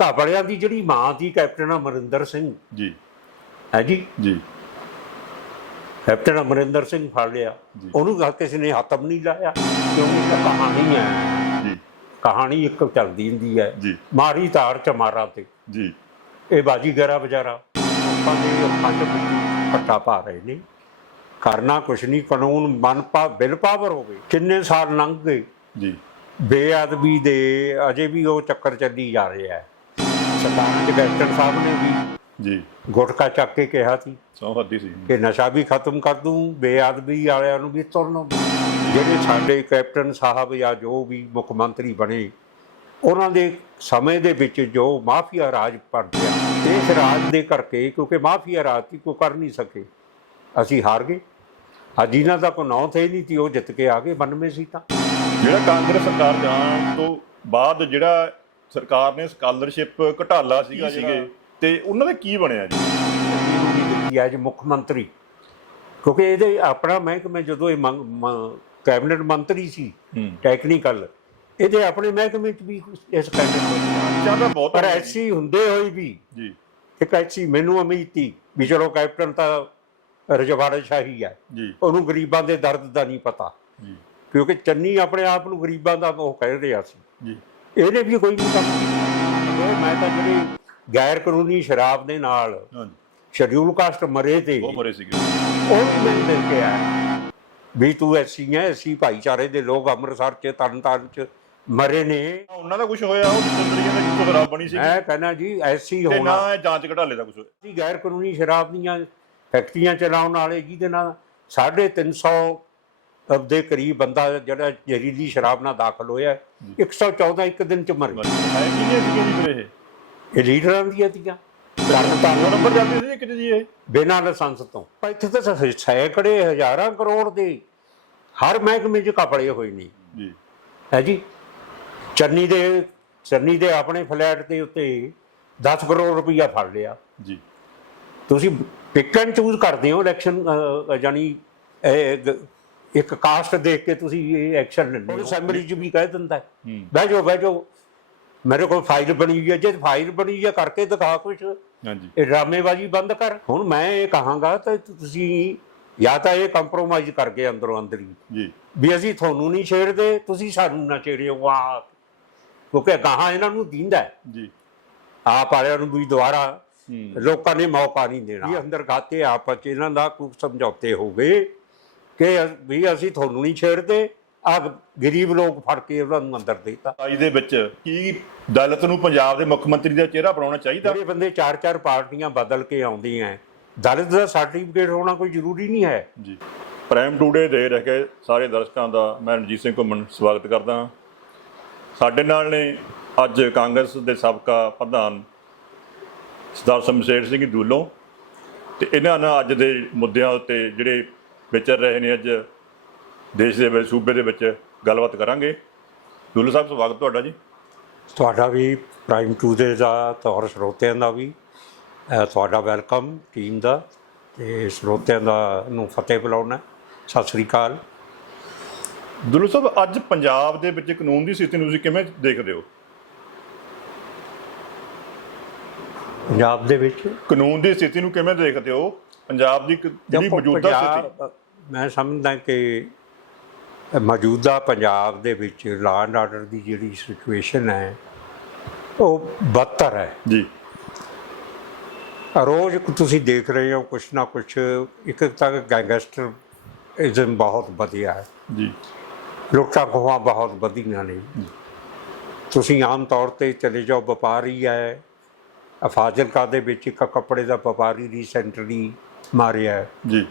ਘਾਬੜਿਆਂ ਦੀ ਜਿਹੜੀ ਮਾਂ ਦੀ ਕੈਪਟਨ ਅਮਰਿੰਦਰ ਸਿੰਘ ਜੀ। ਹੈ ਜੀ? ਜੀ। ਕੈਪਟਨ ਅਮਰਿੰਦਰ ਸਿੰਘ ਫੜ ਲਿਆ। ਉਹਨੂੰ ਕਿਸੇ ਨੇ ਹੱਥ ਵੀ ਨਹੀਂ ਲਾਇਆ ਕਿਉਂਕਿ ਇਹ ਕਹਾਣੀ ਹੈ। ਜੀ। ਕਹਾਣੀ ਇੱਕ ਚੱਲਦੀ ਹੁੰਦੀ ਹੈ। ਮਾਰੀ ਤਾਰ ਚ ਮਾਰਾ ਤੇ। ਜੀ। ਇਹ ਬਾਜੀਗਰਾ ਵਿਚਾਰਾ ਲੋਕਾਂ ਦੇ ਅੱਖਾਂ 'ਚ ਪੱਟਾ ਪਾ ਰਹੇ ਨੇ। ਕਰਨਾ ਕੁਛ ਨਹੀਂ ਕਾਨੂੰਨ ਮਨ ਪਾ ਬਿਲ ਪਾਵਰ ਹੋਵੇ। ਕਿੰਨੇ ਸਾਲ ਲੰਘ ਗਏ। ਜੀ। ਬੇਅਦਬੀ ਦੇ ਅਜੇ ਵੀ ਉਹ ਚੱਕਰ ਚੱਲੀ ਜਾ ਰਿਹਾ ਹੈ। ਸਰਦਾਰਾਂ ਦੇ ਕੈਪਟਨ ਸਾਹਿਬ ਨੇ ਵੀ ਜੀ। ਗੁਟਕਾ ਚੱਕ ਕੇ ਕਿਹਾ ਸੀ ਸੌ ਹੱਦੀ ਸੀ। ਕਿ ਨਸ਼ਾ ਵੀ ਖਤਮ ਕਰ ਦੂੰ ਬੇਅਦਬੀ ਵਾਲਿਆਂ ਨੂੰ ਵੀ ਤੁਰਨ ਜਿਹੜੇ ਸਾਡੇ ਕੈਪਟਨ ਸਾਹਿਬ ਜਾਂ ਜੋ ਵੀ ਮੁੱਖ ਮੰਤਰੀ ਬਣੇ ਉਹਨਾਂ ਦੇ ਸਮੇਂ ਦੇ ਵਿੱਚ ਜੋ ਮਾਫੀਆ ਰਾਜ ਬਣ ਗਿਆ ਇਸ ਰਾਜ ਦੇ ਕਰਕੇ ਕਿਉਂਕਿ ਮਾਫੀਆ ਰਾਜ ਕੀ ਕੋ ਕਰ ਨਹੀਂ ਸਕੇ। ਅਸੀਂ ਹਾਰ ਗਏ। ਅੱਜ ਇਹਨਾਂ ਦਾ ਕੋ ਨੌ ਥੇ ਨਹੀਂ ਸੀ ਉਹ ਜਿੱਤ ਕੇ ਆ ਗਏ 92 ਸੀਟਾਂ। ਜਿਹੜਾ ਕਾਂਗਰਸ ਸਰਕਾਰ ਜਾਣ ਤੋਂ ਬਾਅਦ ਜਿਹੜਾ ਸਰਕਾਰ ਨੇ ਸਕਾਲਰਸ਼ਿਪ ਘਟਾਲਾ ਸੀਗਾ ਸੀਗੇ ਤੇ ਉਹਨਾਂ ਦਾ ਕੀ ਬਣਿਆ ਜੀ? ਇਹਨੂੰ ਵੀ ਦਿੱਤੀ ਹੈ ਜੀ ਮੁੱਖ ਮੰਤਰੀ? ਕਿਉਂਕਿ ਇਹਦੇ ਆਪਣਾ ਮਹਿਕਮੇ ਜਦੋਂ ਇਹ ਕੈਬਨਿਟ ਮੰਤਰੀ ਸੀ ਟੈਕਨੀਕਲ ਇਹਦੇ ਆਪਣੇ ਮਹਿਕਮੇ 'ਚ ਵੀ ਇਸ ਕੈਬਨਿਟ ਜ਼ਿਆਦਾ ਬਹੁਤ ਪਰ ਐਸੀ ਹੁੰਦੇ ਹੋਏ ਵੀ ਜੀ। ਇੱਕ ਐਸੀ ਮੈਨੂੰ ਉਮੀਦ ਸੀ ਵੀ ਚਲੋ ਕੈਪਟਨ ਤਾਂ ਰਜਵਾੜਾ ਸ਼ਾਹੀ ਜੀ। ਉਹਨੂੰ ਗਰੀਬਾਂ ਦੇ ਦਰਦ ਦਾ ਨਹੀਂ ਪਤਾ। ਜੀ। ਕਿਉਂਕਿ ਚੰਨੀ ਆਪਣੇ ਆਪ ਨੂੰ ਗਰੀਬਾਂ ਦਾ ਉਹ ਕਹਿ ਰਿਹਾ ਸੀ। ਜੀ। ਇਹਨੇ ਵੀ ਕੋਈ ਨਹੀਂ ਕੰਮ ਕੀਤਾ ਉਹ ਮੈਂ ਤਾਂ ਜਿਹੜੇ ਗੈਰ ਕਾਨੂੰਨੀ ਸ਼ਰਾਬ ਦੇ ਨਾਲ ਸ਼ਡਿਊਲ ਕਾਸਟ ਮਰੇ ਤੇ ਬਹੁਤ ਮਰੇ ਸੀਗੇ। ਉਹ ਮੈਨੂੰ ਮਿਲ ਕੇ ਆਇਆ। ਵੀ ਤੂੰ ਐਸੀ ਹੈ ਐਸੀ ਭਾਈਚਾਰੇ ਦੇ ਲੋਕ ਅੰਮ੍ਰਿਤਸਰ ਚ ਤਰਨਤਾਰਨ ਚ ਮਰੇ ਨੇ। ਉਹਨਾਂ ਦਾ ਕੁਝ ਹੋਇਆ ਉਹ ਚੰਦਰੀਆਂ ਦਾ ਜਿੱਥੋਂ ਖਰਾਬ ਬਣੀ ਸੀਗੀ। ਮੈਂ ਕਹਿੰਦਾ ਜੀ ਐਸੀ ਹੋਣਾ। ਨਾ ਜਾਂਚ ਘਟਾਲੇ ਦਾ ਕੁਝ ਹੋਇਆ। ਸੀ ਗੈਰ ਕਾਨੂੰਨੀ ਸ਼ਰਾਬ ਦੀਆਂ ਫੈਕਟਰੀਆਂ ਚਲਾਉਣ ਵਾਲੇ ਜਿਹਦੇ ਨਾਲ 350 ਦੇ ਕਰੀਬ ਬੰਦਾ ਜਿਹੜਾ ਜ਼ਹਿਰੀਲੀ ਸ਼ਰਾਬ ਨਾਲ ਦਾਖਲ ਹੋਇਆ 114 ਇੱਕ ਦਿਨ ਚ ਮਰ ਗਿਆ। ਹੈ ਕਿਹਨੇ ਸੀਗੇ ਜੀ ਫਿਰ ਇਹ? ਇਹ ਲੀਡਰਾਂ ਦੀਆਂ ਤੀਆਂ। ਦੋ ਤਰਨਤਾਰਨ ਨੰਬਰ ਜਾਂਦੇ ਸੀ ਕਿਤੇ ਜੀ ਇਹ? ਬਿਨਾਂ ਲਾਇਸੈਂਸ ਤੋਂ। ਪਰ ਇੱਥੇ ਤਾਂ ਸੈਂਕੜੇ ਹਜ਼ਾਰਾਂ ਕਰੋੜ ਦੇ। ਹਰ ਮਹਿਕਮੇ 'ਚ ਕਪੜੇ ਹੋਏ ਨਹੀਂ ਜੀ। ਹੈ ਜੀ? ਚੰਨੀ ਦੇ ਚੰਨੀ ਦੇ ਆਪਣੇ ਫਲੈਟ ਦੇ ਉੱਤੇ 10 ਕਰੋੜ ਰੁਪਈਆ ਫੜ ਲਿਆ। ਜੀ। ਤੁਸੀਂ ਪਿਕ ਐਂਡ ਚੂਜ਼ ਕਰਦੇ ਹੋ ਇਲੈਕਸ਼ਨ ਜਾਨੀ ਇੱਕ ਕਾਸਟ ਦੇਖ ਕੇ ਤੁਸੀਂ ਇਹ ਐਕਸ਼ਨ ਲੈਂਦੇ ਹੋ। ਅਸੈਂਬਲੀ 'ਚ ਵੀ ਕਹਿ ਦਿੰਦਾ ਬਹਿ ਜਾਓ ਬਹਿ ਜਾਓ। ਮੇਰੇ ਕੋਲ ਫਾਈਲ ਬਣੀ ਹੋਈ ਹੈ। ਜੇ ਫਾਈਲ ਬਣੀ ਹੈ ਕਰਕੇ ਦਿਖਾ ਕੁਛ। ਹਾਂਜੀ। ਇਹ ਡਰਾਮੇਬਾਜ਼ੀ ਬੰਦ ਕਰ। ਹੁਣ ਮੈਂ ਇਹ ਕਹਾਂਗਾ ਤਾਂ ਤੁਸੀਂ ਜਾਂ ਤਾਂ ਇਹ ਕੰਪਰੋਮਾਈਜ਼ ਕਰ ਗਏ ਅੰਦਰੋਂ ਅੰਦਰ। ਹੀ ਜੀ। ਵੀ ਅਸੀਂ ਤੁਹਾਨੂੰ ਨਹੀਂ ਛੇੜਦੇ ਤੁਸੀਂ ਸਾਨੂੰ ਨਾ ਛੇੜਿਓ। ਵਾਹ ਕਿਉਂਕਿ ਗਾਹਾਂ ਇਹਨਾਂ ਨੂੰ ਦਿੰਦਾ ਜੀ। ਆਪ ਵਾਲਿਆਂ ਨੂੰ ਵੀ ਦੁਬਾਰਾ ਲੋਕਾਂ ਨੇ ਮੌਕਾ ਨਹੀਂ ਦੇਣਾ। ਇਹ ਅੰਦਰ ਖਾਤੇ ਆਪਸ ਚ ਇਹਨਾਂ ਦਾ ਕੋਈ ਸਮਝੌਤੇ ਹੋ ਗਏ। ਕਿ ਵੀ ਅਸੀਂ ਤੁਹਾਨੂੰ ਨਹੀਂ ਛੇੜਦੇ। ਆ ਗਰੀਬ ਲੋਕ ਫੜ ਕੇ ਉਹਨਾਂ ਨੂੰ ਅੰਦਰ ਦੇਤਾ। ਅੱਜ ਦੇ ਵਿੱਚ ਕੀ ਦਲਿਤ ਨੂੰ ਪੰਜਾਬ ਦੇ ਮੁੱਖ ਮੰਤਰੀ ਦਾ ਚਿਹਰਾ ਬਣਾਉਣਾ ਚਾਹੀਦਾ? ਜਿਹੜੇ ਬੰਦੇ ਚਾਰ ਚਾਰ ਪਾਰਟੀਆਂ ਬਦਲ ਕੇ ਆਉਂਦੀਆਂ ਦਲਿਤ ਦਾ ਸਰਟੀਫਿਕੇਟ ਹੋਣਾ ਕੋਈ ਜ਼ਰੂਰੀ ਨਹੀਂ ਹੈ? ਜੀ। ਪ੍ਰਾਈਮ ਟੂਡੇ ਦੇ ਰਹਿ ਕੇ ਸਾਰੇ ਦਰਸ਼ਕਾਂ ਦਾ ਮੈਂ ਰਣਜੀਤ ਸਿੰਘ ਘੁੰਮਣ ਸਵਾਗਤ ਕਰਦਾ ਹਾਂ। ਸਾਡੇ ਨਾਲ ਨੇ ਅੱਜ ਕਾਂਗਰਸ ਦੇ ਸਾਬਕਾ ਪ੍ਰਧਾਨ ਸਰਦਾਰ ਸ਼ਮਸ਼ੇਰ ਸਿੰਘ ਦੂਲੋਂ ਤੇ ਇਹਨਾਂ ਨਾਲ ਅੱਜ ਦੇ ਮੁੱਦਿਆਂ ਉੱਤੇ ਜਿਹੜੇ ਵਿਚਰ ਰਹੇ ਨੇ ਅੱਜ ਦੇਸ਼ ਦੇ ਵਿੱਚ ਸੂਬੇ ਦੇ ਵਿੱਚ ਗੱਲਬਾਤ ਕਰਾਂਗੇ। ਦੂਲੋ ਸਾਹਿਬ ਸਵਾਗਤ ਤੁਹਾਡਾ ਜੀ। ਤੁਹਾਡਾ ਵੀ ਪ੍ਰਾਈਮ ਟੂਡੇ ਦਾ ਤੌਰ ਸਰੋਤਿਆਂ ਦਾ ਵੀ ਤੁਹਾਡਾ ਵੈਲਕਮ ਟੀਮ ਦਾ ਤੇ ਸਰੋਤਿਆਂ ਦਾ ਨੂੰ ਫਤਿਹ ਬੁਲਾਉਣਾ। ਸਤਿ ਸ੍ਰੀ ਅਕਾਲ। ਦੁੱਲੂ ਸਾਹਿਬ ਅੱਜ ਪੰਜਾਬ ਦੇ ਵਿੱਚ ਕਾਨੂੰਨ ਦੀ ਸਥਿਤੀ ਨੂੰ ਤੁਸੀਂ ਕਿਵੇਂ ਦੇਖਦੇ ਹੋ? ਪੰਜਾਬ ਦੇ ਵਿੱਚ ਕਾਨੂੰਨ ਦੀ ਸਥਿਤੀ ਨੂੰ ਕਿਵੇਂ ਦੇਖਦੇ ਹੋ? ਪੰਜਾਬ ਦੀ ਕ- ਜਿਹੜੀ ਮੌਜੂਦਾ ਸਥਿਤੀ। ਮੈਂ ਸਮਝਦਾ ਕਿ ਮੌਜੂਦਾ ਪੰਜਾਬ ਦੇ ਵਿੱਚ ਲਾਅ ਐਂਡ ਆਰਡਰ ਦੀ ਜਿਹੜੀ ਸਿਚੁਏਸ਼ਨ ਹੈ ਉਹ ਬਦਤਰ ਹੈ। ਜੀ। ਰੋਜ਼ ਤੁਸੀਂ ਦੇਖ ਰਹੇ ਹੋ ਕੁਛ ਨਾ ਕੁਛ ਇੱਕ ਤੱਕ ਗੈਂਗਸਟਰ ਇਜ਼ਮ ਬਹੁਤ ਵਧੀਆ ਹੈ। ਜੀ। ਲੁੱਟਾਂ ਖੋਹਾਂ ਬਹੁਤ ਵਧੀਆਂ ਨੇ। ਤੁਸੀਂ ਆਮ ਤੌਰ ਤੇ ਚਲੇ ਜਾਓ ਵਪਾਰੀ ਹੈ। ਆਹ ਫਾਜ਼ਿਲਕਾ ਦੇ ਵਿੱਚ ਇੱਕ ਕੱਪੜੇ ਦਾ ਵਪਾਰੀ ਰੀਸੈਂਟਲੀ ਮਾਰਿਆ ਹੈ। ਜੀ।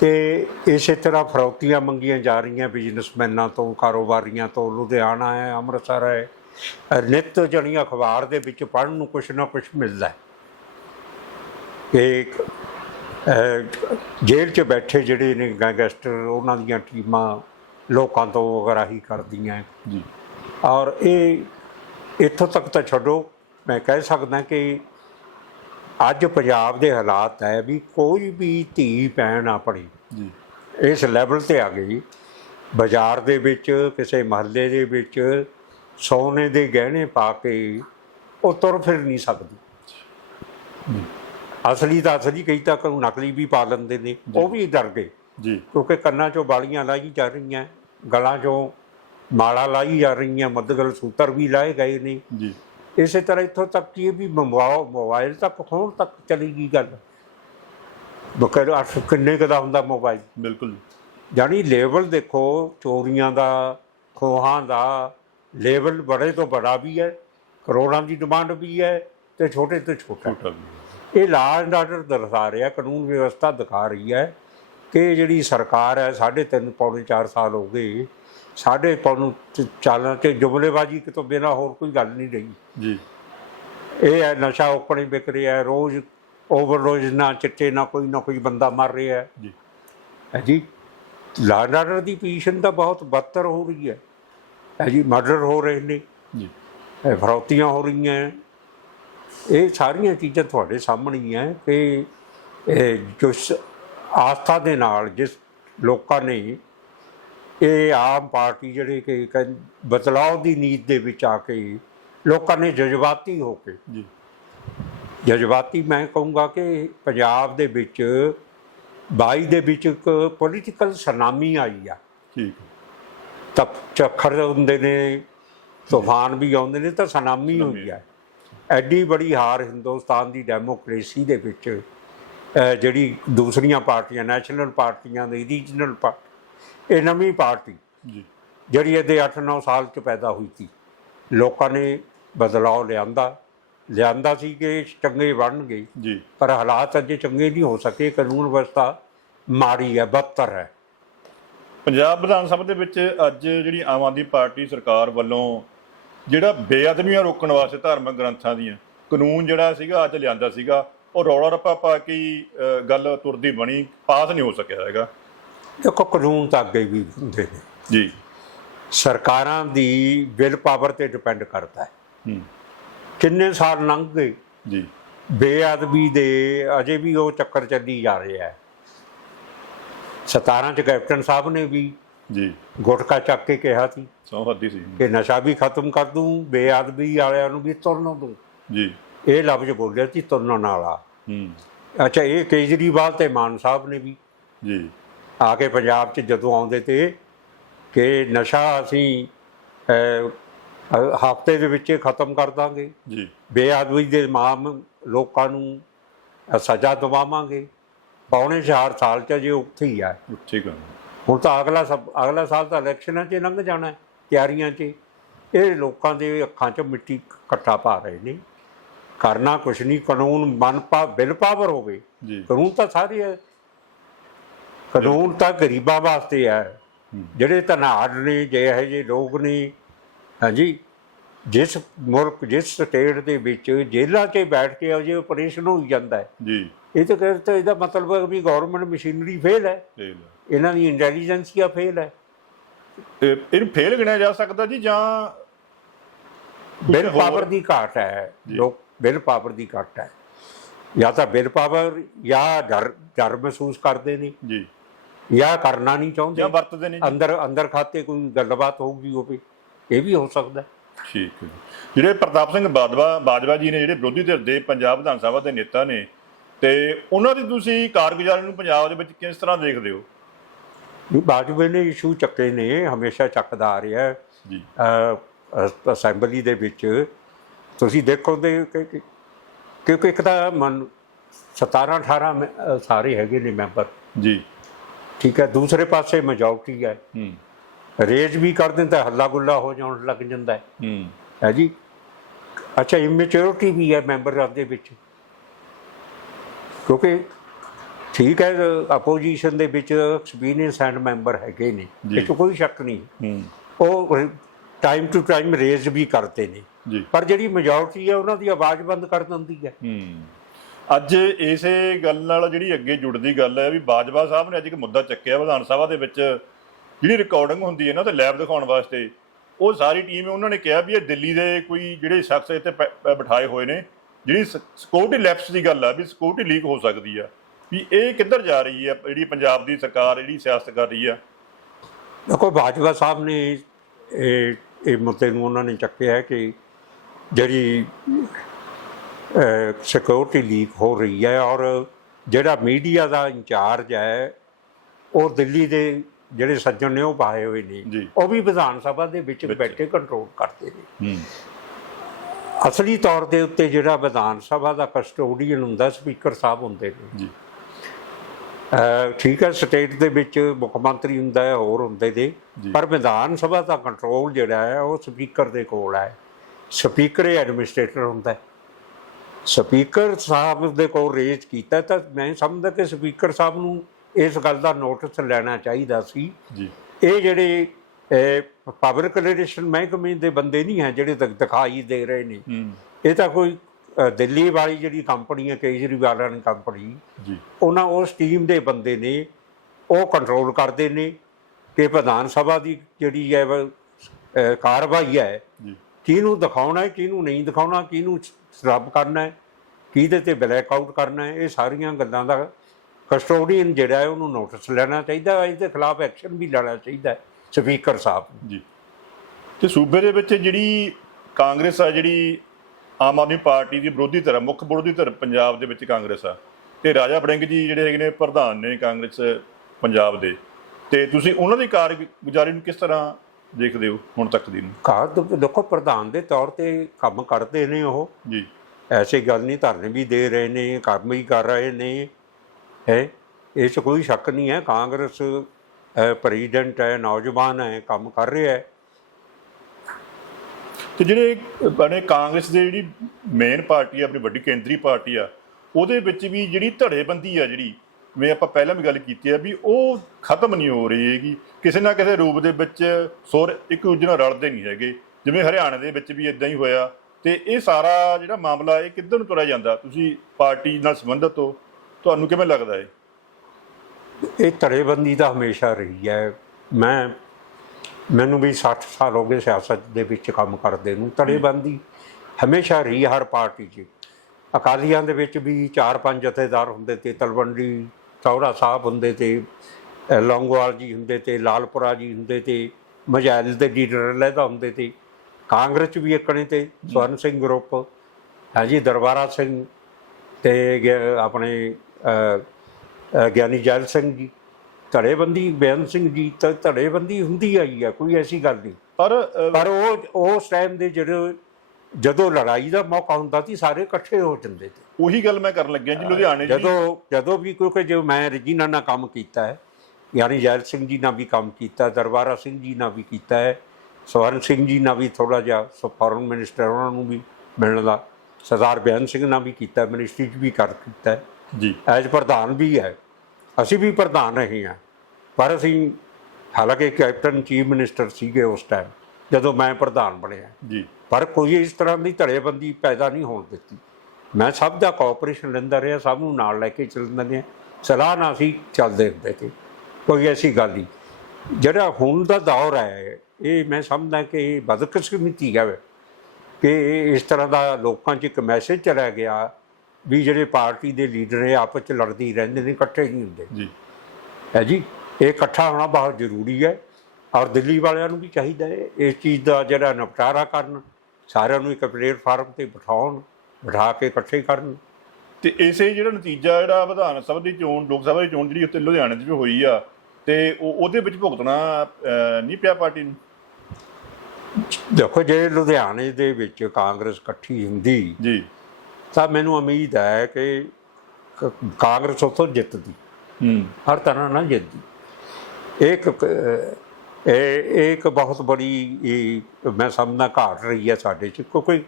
ਤੇ ਇਸੇ ਤਰ੍ਹਾਂ ਫਰੌਤੀਆਂ ਮੰਗੀਆਂ ਜਾ ਰਹੀਆਂ ਬਿਜ਼ਨਸਮੈਨਾਂ ਤੋਂ ਕਾਰੋਬਾਰੀਆਂ ਤੋਂ ਲੁਧਿਆਣਾ ਹੈ ਅੰਮ੍ਰਿਤਸਰ ਹੈ। ਨਿੱਤ ਜਣੀ ਅਖਬਾਰ ਦੇ ਵਿੱਚ ਪੜ੍ਹਨ ਨੂੰ ਕੁਛ ਨਾ ਕੁਛ ਮਿਲਦਾ ਹੈ। ਇੱਕ, ਜੇਲ੍ਹ 'ਚ ਬੈਠੇ ਜਿਹੜੇ ਨੇ ਗੈਂਗਸਟਰ ਉਹਨਾਂ ਦੀਆਂ ਟੀਮਾਂ ਲੋਕਾਂ ਤੋਂ ਅਗਰਾਹੀ ਕਰਦੀਆਂ ਜੀ। ਔਰ ਇਹ ਇੱਥੋਂ ਤੱਕ ਤਾਂ ਛੱਡੋ ਮੈਂ ਕਹਿ ਸਕਦਾ ਕਿ ਅੱਜ ਪੰਜਾਬ ਦੇ ਹਾਲਾਤ ਹੈ ਵੀ ਕੋਈ ਵੀ ਧੀ ਭੈਣ ਆਪਣੀ ਜੀ। ਇਸ ਲੈਵਲ ਤੇ ਆ ਗਈ। ਬਾਜ਼ਾਰ ਦੇ ਵਿੱਚ ਕਿਸੇ ਮਹੱਲੇ ਦੇ ਵਿੱਚ ਸੋਨੇ ਦੇ ਗਹਿਣੇ ਪਾ ਕੇ ਉਹ ਤੁਰ ਫਿਰ ਨਹੀਂ ਸਕਦੀ। ਅਸਲੀ ਤਾਂ ਅਸਲੀ ਕਈ ਤਾਂ ਕੋਈ ਨਕਲੀ ਵੀ ਪਾ ਲੈਂਦੇ ਨੇ ਉਹ ਵੀ ਡਰ ਗਏ। ਜੀ। ਕਿਉਂਕਿ ਕੰਨਾਂ 'ਚੋਂ ਬਾਲੀਆਂ ਲਾਈ ਜਾ ਰਹੀਆਂ ਗਲਾਂ 'ਚੋਂ ਮਾਲਾ ਲਾਈ ਜਾ ਰਹੀਆਂ ਮੱਧਗਲ ਸੂਤਰ ਵੀ ਲਾਏ ਗਏ ਨੇ। ਜੀ। ਇਸੇ ਤਰ੍ਹਾਂ ਇੱਥੋਂ ਤੱਕ ਕਿ ਇਹ ਵੀ ਮੋਬਾਈਲ ਮੋਬਾਈਲ ਤੱਕ ਹੋਣ ਤੱਕ ਚਲੀ ਗਈ ਗੱਲ। ਬਕਰ ਅੱਠ ਕਿੰਨੇ ਕੁ ਦਾ ਹੁੰਦਾ ਮੋਬਾਈਲ? ਬਿਲਕੁਲ। ਜਾਨੀ ਲੈਵਲ ਦੇਖੋ ਚੋਰੀਆਂ ਦਾ ਖੋਹਾਂ ਦਾ ਲੈਵਲ ਬੜੇ ਤੋਂ ਬੜਾ ਵੀ ਹੈ ਕਰੋੜਾਂ ਦੀ ਡਿਮਾਂਡ ਵੀ ਹੈ ਤੇ ਛੋਟੇ ਤੋਂ ਛੋਟਾ। ਇਹ ਲਾਅ ਐਂਡ ਆਰਡਰ ਦਿਖਾ ਰਿਹਾ ਕਾਨੂੰਨ ਵਿਵਸਥਾ ਦਿਖਾ ਰਹੀ ਹੈ ਕਿ ਜਿਹੜੀ ਸਰਕਾਰ ਹੈ ਸਾਢੇ ਤਿੰਨ ਪੌਣੇ 4 ਸਾਲ ਹੋ ਗਏ ਸਾਡੇ ਪੌਣ ਚਾਲਾਂ ਤੇ ਜੁਮਲੇਬਾਜ਼ੀ ਤੋਂ ਬਿਨਾਂ ਹੋਰ ਕੋਈ ਗੱਲ ਨਹੀਂ ਰਹੀ। ਜੀ। ਇਹ ਹੈ ਨਸ਼ਾ ਉੱਪਰ ਹੀ ਵਿਕ ਰਿਹਾ ਹੈ ਰੋਜ਼ ਓਵਰਡੋਜ਼ ਨਾ ਚਿੱਟੇ ਨਾ ਕੋਈ ਨਾ ਕੋਈ ਬੰਦਾ ਮਰ ਰਿਹਾ ਹੈ। ਜੀ। ਹੈ ਜੀ ਆਰਡਰ ਦੀ ਪੋਜੀਸ਼ਨ ਤਾਂ ਬਹੁਤ ਬੱਤਰ ਹੋ ਰਹੀ ਹੈ। ਹੈ ਜੀ ਮਰਡਰ ਹੋ ਰਹੇ ਨੇ। ਜੀ। ਇਹ ਫਰੌਤੀਆਂ ਹੋ ਰਹੀਆਂ ਇਹ ਸਾਰੀਆਂ ਚੀਜ਼ਾਂ ਤੁਹਾਡੇ ਸਾਹਮਣੇ ਹੀ ਹੈ ਕਿ ਇਹ ਜੋ ਆਸਥਾ ਦੇ ਨਾਲ ਜਿਸ ਲੋਕਾਂ ਨੇ ਇਹ ਆਮ ਪਾਰਟੀ ਜਿਹੜੇ ਕਿ ਬਦਲਾਅ ਦੀ ਨੀਤ ਦੇ ਵਿੱਚ ਆ ਕੇ ਲੋਕਾਂ ਨੇ ਜਜ਼ਬਾਤੀ ਹੋ ਕੇ ਜੀ। ਜਜ਼ਬਾਤੀ ਮੈਂ ਕਹੂੰਗਾ ਕਿ ਪੰਜਾਬ ਦੇ ਵਿੱਚ 22 ਦੇ ਵਿੱਚ ਇੱਕ ਪੋਲੀਟੀਕਲ ਸੁਨਾਮੀ ਆਈ ਆ। ਠੀਕ ਤਪ ਚੱਖਰ ਹੁੰਦੇ ਨੇ ਤੂਫਾਨ ਵੀ ਆਉਂਦੇ ਨੇ ਤਾਂ ਸੁਨਾਮੀ ਹੋਈ ਹੈ ਐਡੀ ਬੜੀ ਹਾਰ ਹਿੰਦੁਸਤਾਨ ਦੀ ਡੈਮੋਕ੍ਰੇਸੀ ਦੇ ਵਿੱਚ ਜਿਹੜੀ ਦੂਸਰੀਆਂ ਪਾਰਟੀਆਂ ਨੈਸ਼ਨਲ ਪਾਰਟੀਆਂ ਦੀ ਰੀਜਨਲ ਪਾਰਟੀ ਇਹ ਨਵੀਂ ਪਾਰਟੀ। ਜੀ। ਜਿਹੜੀ ਇਹਦੇ 8-9 ਸਾਲ ਚ ਪੈਦਾ ਹੋਈ ਸੀ। ਲੋਕਾਂ ਨੇ ਬਦਲਾਅ ਲਿਆਂਦਾ। ਲਿਆਂਦਾ ਸੀ ਕਿ ਚੰਗੇ ਬਣਨਗੇ। ਜੀ। ਪਰ ਹਾਲਾਤ ਅਜੇ ਚੰਗੇ ਨਹੀਂ ਹੋ ਸਕੇ। ਕਾਨੂੰਨ ਵਿਵਸਥਾ ਮਾੜੀ ਹੈ ਬੱਤਰ ਹੈ। ਪੰਜਾਬ ਵਿਧਾਨ ਸਭਾ ਦੇ ਵਿੱਚ ਅੱਜ ਜਿਹੜੀ ਆਮ ਆਦਮੀ ਪਾਰਟੀ ਸਰਕਾਰ ਵੱਲੋਂ ਜਿਹੜਾ ਬੇਅਦਬੀਆਂ ਰੋਕਣ ਵਾਸਤੇ ਧਾਰਮਿਕ ਗ੍ਰੰਥਾਂ ਦੀਆਂ ਕਾਨੂੰਨ ਜਿਹੜਾ ਸੀਗਾ ਅੱਜ ਲਿਆਂਦਾ ਸੀਗਾ ਉਹ ਰੌਲਾ ਰੱਪਾ ਪਾ ਕੇ ਗੱਲ ਤੁਰਦੀ ਬਣੀ ਪਾਸ ਨਹੀਂ ਹੋ ਸਕਿਆ ਹੈਗਾ। ਦੇਖੋ ਕਾਨੂੰਨ ਤਾਂ ਅੱਗੇ ਵੀ ਹੁੰਦੇ ਨੇ। ਜੀ। ਸਰਕਾਰਾਂ ਦੀ ਵਿਲ ਪਾਵਰ ਤੇ ਡਿਪੈਂਡ ਕਰਦਾ ਹੈ। ਹੂੰ। ਕਿੰਨੇ ਸਾਲ ਲੰਘ ਗਏ? ਜੀ। ਬੇਅਦਬੀ ਦੇ ਅਜੇ ਵੀ ਉਹ ਚੱਕਰ ਚੱਲੀ ਜਾ ਰਿਹਾ ਹੈ। 17 ਚ ਕੈਪਟਨ ਸਾਹਿਬ ਨੇ ਵੀ ਜੀ। ਗੁਟਕਾ ਚੱਕ ਕੇ ਕਿਹਾ ਸੀ ਸੌ ਹੱਦੀ ਸੀ। ਕਿ ਨਸ਼ਾ ਵੀ ਖਤਮ ਕਰ ਦੂੰ ਬੇਅਦਬੀ ਵਾਲਿਆਂ ਨੂੰ ਵੀ ਤੁਰਨ ਦੂੰ। ਜੀ। ਇਹ ਲਫ਼ਜ਼ ਬੋਲਿਆ ਸੀ ਤੁਰਨ ਵਾਲਾ। ਹੂੰ। ਅੱਛਾ ਇਹ ਕੇਜਰੀਵਾਲ ਤੇ ਮਾਨ ਸਾਹਿਬ ਨੇ ਵੀ। ਜੀ। ਆ ਕੇ ਪੰਜਾਬ 'ਚ ਜਦੋਂ ਆਉਂਦੇ ਤੇ ਕਿ ਨਸ਼ਾ ਅਸੀਂ ਹਫ਼ਤੇ ਦੇ ਵਿੱਚ ਖਤਮ ਕਰ ਦਾਂਗੇ। ਜੀ। ਬੇਅਦਬੀ ਦੇ ਮਾਮ ਲੋਕਾਂ ਨੂੰ ਸਜ਼ਾ ਦਵਾਵਾਂਗੇ। ਪੌਣੇ ਚਾਰ ਸਾਲ ਚ ਜੇ ਉੱਥੇ ਹੀ ਆ। ਠੀਕ ਹੈ ਹੁਣ ਤਾਂ ਅਗਲਾ ਸਭ ਅਗਲਾ ਸਾਲ ਤਾਂ ਇਲੈਕਸ਼ਨਾਂ 'ਚ ਲੰਘ ਜਾਣਾ ਹੈ, ਤਿਆਰੀਆਂ 'ਚ। ਇਹ ਲੋਕਾਂ ਦੇ ਅੱਖਾਂ 'ਚ ਮਿੱਟੀ ਇਕੱਠਾ ਪਾ ਰਹੇ ਨੇ। ਕਰਨਾ ਕੁਛ ਨਹੀਂ ਕਾਨੂੰਨ ਮਨ ਪਾ ਬਿਲ ਪਾਵਰ ਹੋਵੇ। ਜੀ। ਕਾਨੂੰਨ ਤਾਂ ਸਾਰੇ ਕਾਨੂੰਨ ਤਾਂ ਗਰੀਬਾਂ ਵਾਸਤੇ ਹੈ ਹੂੰ। ਜਿਹੜੇ ਧਨਾੜ ਨੇ ਜੇ ਇਹੋ ਜਿਹੇ ਲੋਕ ਨੇ ਹਾਂਜੀ ਜਿਸ ਮੁਲਕ ਜਿਸ ਸਟੇਟ ਦੇ ਵਿੱਚ ਜੇਲ੍ਹਾਂ 'ਚ ਬੈਠ ਕੇ ਅਜੇ ਆਪਰੇਸ਼ਨ ਹੋਈ ਜਾਂਦਾ ਹੈ ਜੀ ਇਹ ਤਾਂ ਕਹਿੰਦੇ ਇਹਦਾ ਮਤਲਬ ਹੈ ਵੀ ਗਵਰਨਮੈਂਟ ਮਸ਼ੀਨਰੀ ਫੇਲ ਹੈ। ਇਹਨਾਂ ਦੀ ਇੰਟੈਲੀਜੈਂਸੀਆ ਫੇਲ ਹੈ ਇਹਨੂੰ ਫੇਲ ਗਿਣਿਆ ਜਾ ਸਕਦਾ ਜੀ ਜਾਂ ਬਿਲ? ਪਾਵਰ ਦੀ ਘਾਟ ਹੈ। ਲੋਕ ਬਿਲ ਪਾਵਰ ਦੀ ਘਾਟ ਹੈ ਜਾਂ ਤਾਂ ਬਿਲ ਪਾਵਰ ਜਾਂ ਡਰ ਡਰ ਮਹਿਸੂਸ ਕਰਦੇ ਨੇ ਜੀ ਜਾਂ ਕਰਨਾ ਨਹੀਂ ਚਾਹੁੰਦੇ। ਜਾਂ ਵਰਤਦੇ ਨਹੀਂ ਅੰਦਰ ਅੰਦਰ ਖਾਤੇ ਕੋਈ ਗੱਲਬਾਤ ਹੋਊਗੀ ਹੋਵੇ ਇਹ ਵੀ ਹੋ ਸਕਦਾ। ਠੀਕ ਹੈ। ਜਿਹੜੇ ਪ੍ਰਤਾਪ ਸਿੰਘ ਬਾਜਵਾ ਬਾਜਵਾ ਜੀ ਨੇ ਜਿਹੜੇ ਵਿਰੋਧੀ ਧਿਰ ਦੇ ਪੰਜਾਬ ਵਿਧਾਨ ਸਭਾ ਦੇ ਨੇਤਾ ਨੇ ਤੇ ਉਹਨਾਂ ਦੀ ਤੁਸੀਂ ਕਾਰਗੁਜ਼ਾਰੀ ਨੂੰ ਪੰਜਾਬ ਦੇ ਵਿੱਚ ਕਿਸ ਤਰ੍ਹਾਂ ਦੇਖਦੇ ਹੋ? ਵੀ ਬਾਜਵੇ ਨੇ ਇਸ਼ੂ ਚੱਕੇ ਨੇ ਹਮੇਸ਼ਾ ਚੱਕਦਾ ਆ ਰਿਹਾ। ਹੈ ਜੀ ਅਸੈਂਬਲੀ ਦੇ ਵਿੱਚ। ਤੁਸੀਂ ਦੇਖੋਗੇ ਕਿ ਕਿ- ਕਿਉਂਕਿ ਇੱਕ ਤਾਂ ਮਨ 17 18 ਮੈਂ- ਅ, ਸਾਰੇ ਹੈਗੇ ਨੇ ਮੈਂਬਰ। ਜੀ। ਠੀਕ ਹੈ ਦੂਸਰੇ ਪਾਸੇ ਮੈਜੋਰਟੀ ਹੈ? ਹੂੰ। ਰੇਜ ਵੀ ਕਰ ਦਿੰਦਾ ਹੱਲਾ ਗੁੱਲਾ ਹੋ ਜਾਣ ਲੱਗ ਜਾਂਦਾ ਹੈ। ਹੂੰ। ਜੀ? ਅੱਛਾ ਇਮੈਚੁਰਿਟੀ ਵੀ ਹੈ ਮੈਂਬਰ ਦੇ ਵਿੱਚ। ਕਿਉਂਕਿ ਠੀਕ ਹੈ ਆਪੋਜੀਸ਼ਨ ਦੇ ਵਿੱਚ ਐਕਸਪੀਰੀਅੰਸ ਐਂਡ ਮੈਂਬਰ ਹੈਗੇ ਨੇ। ਇਹ ਕੋਈ ਸ਼ੱਕ ਨਹੀਂ। ਉਹ ਟਾਈਮ ਟੂ ਟਾਈਮ ਰੇਜ਼ ਵੀ ਕਰਦੇ ਨੇ। ਪਰ ਜਿਹੜੀ ਮੈਜੋਰਟੀ ਹੈ ਉਹਨਾਂ ਦੀ ਆਵਾਜ਼ ਬੰਦ ਕਰ ਦਿੰਦੀ ਹੈ। ਹੂੰ। ਅੱਜ ਇਸੇ ਗੱਲ ਨਾਲ ਜਿਹੜੀ ਅੱਗੇ ਜੁੜਦੀ ਗੱਲ ਹੈ ਵੀ ਬਾਜਵਾ ਸਾਹਿਬ ਨੇ ਅੱਜ ਇੱਕ ਮੁੱਦਾ ਚੱਕਿਆ ਵਿਧਾਨ ਸਭਾ ਦੇ ਵਿੱਚ, ਜਿਹੜੀ ਰਿਕਾਰਡਿੰਗ ਹੁੰਦੀ ਹੈ ਨਾ ਤੇ ਲੈਬ ਦਿਖਾਉਣ ਵਾਸਤੇ, ਉਹ ਸਾਰੀ ਟੀਮ ਉਹਨਾਂ ਨੇ ਕਿਹਾ ਵੀ ਇਹ ਦਿੱਲੀ ਦੇ ਕੋਈ ਜਿਹੜੇ ਸ਼ਖਸ ਇੱਥੇ ਪ- ਬਿਠਾਏ ਹੋਏ ਨੇ, ਜਿਹੜੀ ਸਿਕਿਉਰਿਟੀ ਲੈਪਸ ਦੀ ਗੱਲ ਆ ਵੀ ਸਿਕਿਉਰਿਟੀ ਲੀਕ ਹੋ ਸਕਦੀ ਆ, ਵੀ ਇਹ ਕਿੱਧਰ ਜਾ ਰਹੀ ਹੈ, ਜਿਹੜੀ ਪੰਜਾਬ ਦੀ ਸਰਕਾਰ, ਜਿਹੜੀ ਸਿਆਸਤ ਕਰ ਰਹੀ ਆ? ਦੇਖੋ, ਬਾਜਵਾ ਸਾਹਿਬ ਨੇ ਇਹ ਇਹ ਮੁੱਦੇ ਨੂੰ ਉਹਨਾਂ ਨੇ ਚੱਕਿਆ ਹੈ ਕਿ ਜਿਹੜੀ ਸਿਕਿਉਰਿਟੀ ਲੀਕ ਹੋ ਰਹੀ ਹੈ ਔਰ ਜਿਹੜਾ ਮੀਡੀਆ ਦਾ ਇੰਚਾਰਜ ਹੈ ਉਹ ਦਿੱਲੀ ਦੇ ਜਿਹੜੇ ਸੱਜਣ ਨੇ ਉਹ ਪਾਏ ਹੋਏ। ਨੇ ਉਹ ਵੀ ਵਿਧਾਨ ਸਭਾ ਦੇ ਵਿੱਚ। ਬੈਠੇ ਕੰਟਰੋਲ ਕਰਦੇ ਨੇ। ਅਸਲੀ ਤੌਰ ਦੇ ਉੱਤੇ ਜਿਹੜਾ ਵਿਧਾਨ ਸਭਾ ਦਾ ਕਸਟੋਡੀਅਨ ਹੁੰਦਾ ਸਪੀਕਰ ਸਾਹਿਬ ਹੁੰਦੇ ਨੇ। ਜੀ। ਠੀਕ ਹੈ ਸਟੇਟ ਦੇ ਵਿੱਚ ਮੁੱਖ ਮੰਤਰੀ ਹੁੰਦਾ ਹੈ ਹੋਰ ਹੁੰਦੇ ਨੇ। ਪਰ ਵਿਧਾਨ ਸਭਾ ਦਾ ਕੰਟਰੋਲ ਜਿਹੜਾ ਹੈ ਉਹ ਸਪੀਕਰ ਦੇ ਕੋਲ ਹੈ। ਸਪੀਕਰ ਹੀ ਐਡਮਿਨਿਸਟ੍ਰੇਟਰ ਹੁੰਦਾ ਹੈ। ਸਪੀਕਰ ਸਾਹਿਬ ਦੇ ਕੋਲ ਰੇਜ਼ ਕੀਤਾ ਤਾਂ ਮੈਂ ਸਮਝਦਾ ਕਿ ਸਪੀਕਰ ਸਾਹਿਬ ਨੂੰ ਇਸ ਗੱਲ ਦਾ ਨੋਟਿਸ ਲੈਣਾ ਚਾਹੀਦਾ ਸੀ। ਜੀ। ਇਹ ਜਿਹੜੇ ਪਬਲਿਕ ਰਿਲੇਸ਼ਨ ਮਹਿਕਮੇ ਦੇ ਬੰਦੇ ਨਹੀਂ ਹੈ ਜਿਹੜੇ ਦਿਖ- ਦਿਖਾਈ ਦੇ ਰਹੇ ਨੇ। ਇਹ ਤਾਂ ਕੋਈ ਦਿੱਲੀ ਵਾਲੀ ਜਿਹੜੀ ਕੰਪਨੀ ਹੈ ਕੇਜਰੀਵਾਲ ਵਾਲੀ ਕੰਪਨੀ ਜੀ। ਉਹਨਾਂ ਉਸ ਟੀਮ ਦੇ ਬੰਦੇ ਨੇ ਉਹ ਕੰਟਰੋਲ ਕਰਦੇ ਨੇ ਕਿ ਵਿਧਾਨ ਸਭਾ ਦੀ ਜਿਹੜੀ ਹੈ ਕਾਰਵਾਈ ਹੈ ਕਿਹਨੂੰ ਦਿਖਾਉਣਾ ਹੈ ਕਿਹਨੂੰ ਨਹੀਂ ਦਿਖਾਉਣਾ ਕਿਹਨੂੰ ਰੱਬ ਕਰਨਾ ਹੈ ਕਿਹਦੇ ਤੇ ਬਲੈਕ ਆਊਟ ਕਰਨਾ ਹੈ ਇਹ ਸਾਰੀਆਂ ਗੱਲਾਂ ਦਾ ਕਸਟੋਡੀਅਨ ਜਿਹੜਾ ਹੈ ਉਹਨੂੰ ਨੋਟਿਸ ਲੈਣਾ ਚਾਹੀਦਾ ਹੈ ਦੇ ਖਿਲਾਫ ਐਕਸ਼ਨ ਵੀ ਲੈਣਾ ਚਾਹੀਦਾ ਹੈ ਸਪੀਕਰ ਸਾਹਿਬ। ਜੀ। ਤੇ ਸੂਬੇ ਦੇ ਵਿੱਚ ਜਿਹੜੀ ਕਾਂਗਰਸ ਆ ਜਿਹੜੀ ਆਮ ਆਦਮੀ ਪਾਰਟੀ ਦੀ ਵਿਰੋਧੀ ਧਿਰ ਆ, ਮੁੱਖ ਵਿਰੋਧੀ ਧਿਰ ਪੰਜਾਬ ਦੇ ਵਿੱਚ ਕਾਂਗਰਸ ਆ ਤੇ ਰਾਜਾ ਬੜਿੰਗ ਜੀ ਜਿਹੜੇ ਹੈਗੇ ਨੇ ਪ੍ਰਧਾਨ ਨੇ ਕਾਂਗਰਸ ਪੰਜਾਬ ਦੇ ਤੇ ਤੁਸੀਂ ਉਹਨਾਂ ਦੀ ਕਾਰਗੁਜ਼ਾਰੀ ਨੂੰ ਕਿਸ ਤਰ੍ਹਾਂ ਦੇਖਦੇ ਹੋ ਹੁਣ ਤੱਕ ਦੀ ਨੂੰ। ਕਾ ਦੇਖੋ ਪ੍ਰਧਾਨ ਦੇ ਤੌਰ ਤੇ ਕੰਮ ਕਰਦੇ ਨੇ ਉਹ। ਜੀ। ਐਸੀ ਗੱਲ ਨਹੀਂ ਧਰਨੇ ਵੀ ਦੇ ਰਹੇ ਨੇ ਕੰਮ ਵੀ ਕਰ ਰਹੇ ਨੇ। ਹੈ? ਇਹ 'ਚ ਕੋਈ ਸ਼ੱਕ ਨਹੀਂ ਹੈ। ਕਾਂਗਰਸ ਪ੍ਰੈਜ਼ੀਡੈਂਟ ਹੈ ਨੌਜਵਾਨ ਹੈ ਕੰਮ ਕਰ ਰਿਹਾ ਹੈ। ਤੇ ਜਿਹੜੇ ਬਣੇ ਕਾਂਗਰਸ ਦੇ ਜਿਹੜੀ ਮੇਨ ਪਾਰਟੀ ਆ ਆਪਣੀ ਵੱਡੀ ਕੇਂਦਰੀ ਪਾਰਟੀ ਆ ਉਹਦੇ ਵਿੱਚ ਵੀ ਜਿਹੜੀ ਧੜੇਬੰਦੀ ਆ ਜਿਹੜੀ ਜਿਵੇਂ ਆਪਾਂ ਪਹਿਲਾਂ ਵੀ ਗੱਲ ਕੀਤੀ ਹੈ ਵੀ ਉਹ ਖਤਮ ਨਹੀਂ ਹੋ ਰਹੀ ਹੈਗੀ। ਕਿਸੇ ਨਾ ਕਿਸੇ ਰੂਪ ਦੇ ਵਿੱਚ ਸੋਰ ਇੱਕ ਦੂਜੇ ਨਾਲ ਰਲਦੇ ਨਹੀਂ ਹੈਗੇ। ਜਿਵੇਂ ਹਰਿਆਣਾ ਦੇ ਵਿੱਚ ਵੀ ਇਦਾਂ ਹੀ ਹੋਇਆ। ਤੇ ਇਹ ਸਾਰਾ ਜਿਹੜਾ ਮਾਮਲਾ, ਇਹ ਕਿੱਧਰ ਨੂੰ ਤੁਰਿਆ ਜਾਂਦਾ? ਤੁਸੀਂ ਪਾਰਟੀ ਨਾਲ ਸੰਬੰਧਿਤ ਹੋ। ਤੁਹਾਨੂੰ ਕਿਵੇਂ ਲੱਗਦਾ ਹੈ ਇਹ ਧੜੇਬੰਦੀ ਤਾਂ ਹਮੇਸ਼ਾ ਰਹੀ ਹੈ। ਮੈਂ, ਮੈਨੂੰ ਵੀ 60 ਸਾਲ ਹੋ ਗਏ ਸਿਆਸਤ ਦੇ ਵਿੱਚ ਕੰਮ ਕਰਦੇ ਨੂੰ। ਧੜੇਬੰਦੀ ਹਮੇਸ਼ਾ ਰਹੀ ਹਰ ਪਾਰਟੀ 'ਚ। ਅਕਾਲੀਆਂ ਦੇ ਵਿੱਚ ਵੀ ਚਾਰ ਪੰਜ ਜਥੇਦਾਰ ਹੁੰਦੇ ਤੇ ਤਲਵੰਡੀ ਚੌੜਾ ਸਾਹਿਬ ਹੁੰਦੇ ਤੇ ਲੌਂਗੋਵਾਲ ਜੀ ਹੁੰਦੇ ਤੇ ਲਾਲਪੁਰਾ ਜੀ ਹੁੰਦੇ ਤੇ ਮਜੈਲ ਦੇ ਲੀਡਰ ਲਹਿਦਾ ਹੁੰਦੇ ਤੇ ਕਾਂਗਰਸ 'ਚ ਵੀ ਇਕਣੇ ਤੇ ਸਵਰਨ ਸਿੰਘ ਗਰੁੱਪ ਹਾਂਜੀ ਦਰਬਾਰਾ ਸਿੰਘ ਤੇ ਆਪਣੇ ਗਿਆਨੀ ਜੈਲ ਸਿੰਘ ਜੀ ਧੜੇਬੰਦੀ ਬੇਅੰਤ ਸਿੰਘ ਜੀ ਤਾਂ ਧੜੇਬੰਦੀ ਹੁੰਦੀ ਆਈ ਆ ਕੋਈ ਐਸੀ ਗੱਲ ਨਹੀਂ। ਪਰ ਪਰ ਉਹ ਉਸ ਟਾਈਮ ਦੇ ਜਿਹੜੇ ਜਦੋਂ ਲੜਾਈ ਦਾ ਮੌਕਾ ਹੁੰਦਾ ਸੀ ਸਾਰੇ ਇਕੱਠੇ ਹੋ ਜਾਂਦੇ ਤੇ ਉਹੀ ਗੱਲ ਮੈਂ ਕਰਨ ਲੱਗਿਆ ਜੀ ਲੁਧਿਆਣੇ ਜਿਹੜੀ ਜਦੋਂ ਜਦੋਂ ਵੀ ਕਿਉਂਕਿ ਜੋ ਮੈਂ ਰਜੀਨਾ ਨਾਲ ਕੰਮ ਕੀਤਾ ਹੈ ਯਾਨੀ ਜੈਲ ਸਿੰਘ ਜੀ ਨਾਲ ਵੀ ਕੰਮ ਕੀਤਾ ਦਰਬਾਰਾ ਸਿੰਘ ਜੀ ਨਾਲ ਵੀ ਕੀਤਾ ਹੈ ਸਵਰਨ ਸਿੰਘ ਜੀ ਨਾਲ ਵੀ ਥੋੜਾ ਜਿਹਾ ਸੋ ਫੋਰਨ ਮਿਨਿਸਟਰ ਉਹਨਾਂ ਨੂੰ ਵੀ ਮਿਲਣ ਦਾ ਸਰਦਾਰ ਬਿਆਨ ਸਿੰਘ ਨਾਲ ਵੀ ਕੀਤਾ ਮਿਨਿਸਟਰੀ 'ਚ ਵੀ ਕਰ ਕੀਤਾ ਜੀ। ਐਜ ਪ੍ਰਧਾਨ ਵੀ ਹੈ ਅਸੀਂ ਵੀ ਪ੍ਰਧਾਨ ਰਹੇ ਹਾਂ ਪਰ ਅਸੀਂ ਹਾਲਾਂਕਿ ਕੈਪਟਨ ਚੀਫ ਮਿਨਿਸਟਰ ਸੀਗੇ ਉਸ ਟਾਈਮ ਜਦੋਂ ਮੈਂ ਪ੍ਰਧਾਨ ਬਣਿਆ। ਜੀ। ਪਰ ਕੋਈ ਇਸ ਤਰ੍ਹਾਂ ਦੀ ਧੜੇਬੰਦੀ ਪੈਦਾ ਨਹੀਂ ਹੋਣ ਦਿੱਤੀ। ਮੈਂ ਸਭ ਦਾ ਕੋਆਪਰੇਸ਼ਨ ਲੈਂਦਾ ਰਿਹਾ ਸਭ ਨੂੰ ਨਾਲ ਲੈ ਕੇ ਚੱਲਦੇ ਨੇ ਸਲਾਹ ਨਾਲ ਅਸੀਂ ਚੱਲਦੇ ਹੁੰਦੇ ਤੇ ਕੋਈ ਐਸੀ ਗੱਲ ਨਹੀਂ। ਜਿਹੜਾ ਹੁਣ ਦਾ ਦੌਰ ਹੈ ਇਹ ਮੈਂ ਸਮਝਦਾ ਕਿ ਇਹ ਬਦਕਿਸਮਤੀ ਹੈ। ਕਿ ਇਹ ਇਸ ਤਰ੍ਹਾਂ ਦਾ ਲੋਕਾਂ 'ਚ ਇੱਕ ਮੈਸੇਜ ਚਲਾ ਗਿਆ ਵੀ ਜਿਹੜੇ ਪਾਰਟੀ ਦੇ ਲੀਡਰ ਹੈ ਆਪਸ 'ਚ ਲੜਦੇ ਰਹਿੰਦੇ ਨੇ ਇਕੱਠੇ ਨਹੀਂ ਹੁੰਦੇ। ਜੀ। ਹੈ ਜੀ? ਇਹ ਇਕੱਠਾ ਹੋਣਾ ਬਹੁਤ ਜ਼ਰੂਰੀ ਹੈ। ਔਰ ਦਿੱਲੀ ਵਾਲਿਆਂ ਨੂੰ ਵੀ ਚਾਹੀਦਾ ਹੈ ਇਸ ਚੀਜ਼ ਦਾ ਜਿਹੜਾ ਨਿਪਟਾਰਾ ਕਰਨ ਸਾਰਿਆਂ ਨੂੰ ਇੱਕ ਪਲੇਟਫਾਰਮ ਤੇ ਬਿਠਾਉਣ ਬਿਠਾ ਕੇ ਇਕੱਠੇ ਕਰਨ। ਤੇ ਇਸੇ ਜਿਹੜਾ ਨਤੀਜਾ ਜਿਹੜਾ ਵਿਧਾਨ ਸਭਾ ਦੀ ਚੋਣ ਲੋਕ ਸਭਾ ਦੀ ਚੋਣ ਜਿਹੜੀ ਉੱਤੇ ਲੁਧਿਆਣੇ 'ਚ ਵੀ ਹੋਈ ਆ ਤੇ ਉਹ ਉਹਦੇ ਵਿੱਚ ਭੁਗਤਣਾ ਨਹੀਂ ਪਿਆ ਪਾਰਟੀ ਨੂੰ? ਦੇਖੋ ਜੇ ਲੁਧਿਆਣੇ ਦੇ ਵਿੱਚ ਕਾਂਗਰਸ ਇਕੱਠੀ ਹੁੰਦੀ ਜੀ। ਤਾਂ ਮੈਨੂੰ ਉਮੀਦ ਹੈ ਕਿ ਕਾਂਗਰਸ ਉੱਥੋਂ ਜਿੱਤਦੀ। ਹੂੰ। ਹਰ ਤਰ੍ਹਾਂ ਨਾਲ ਜਿੱਤਦੀ। ਇੱਕ ਇਹ ਇਹ ਇੱਕ ਬਹੁਤ ਬੜੀ ਮੈਂ ਸਮਝਦਾ ਘਾਟ ਰਹੀ ਹੈ ਸਾਡੇ 'ਚ ਕਿਉਂਕਿ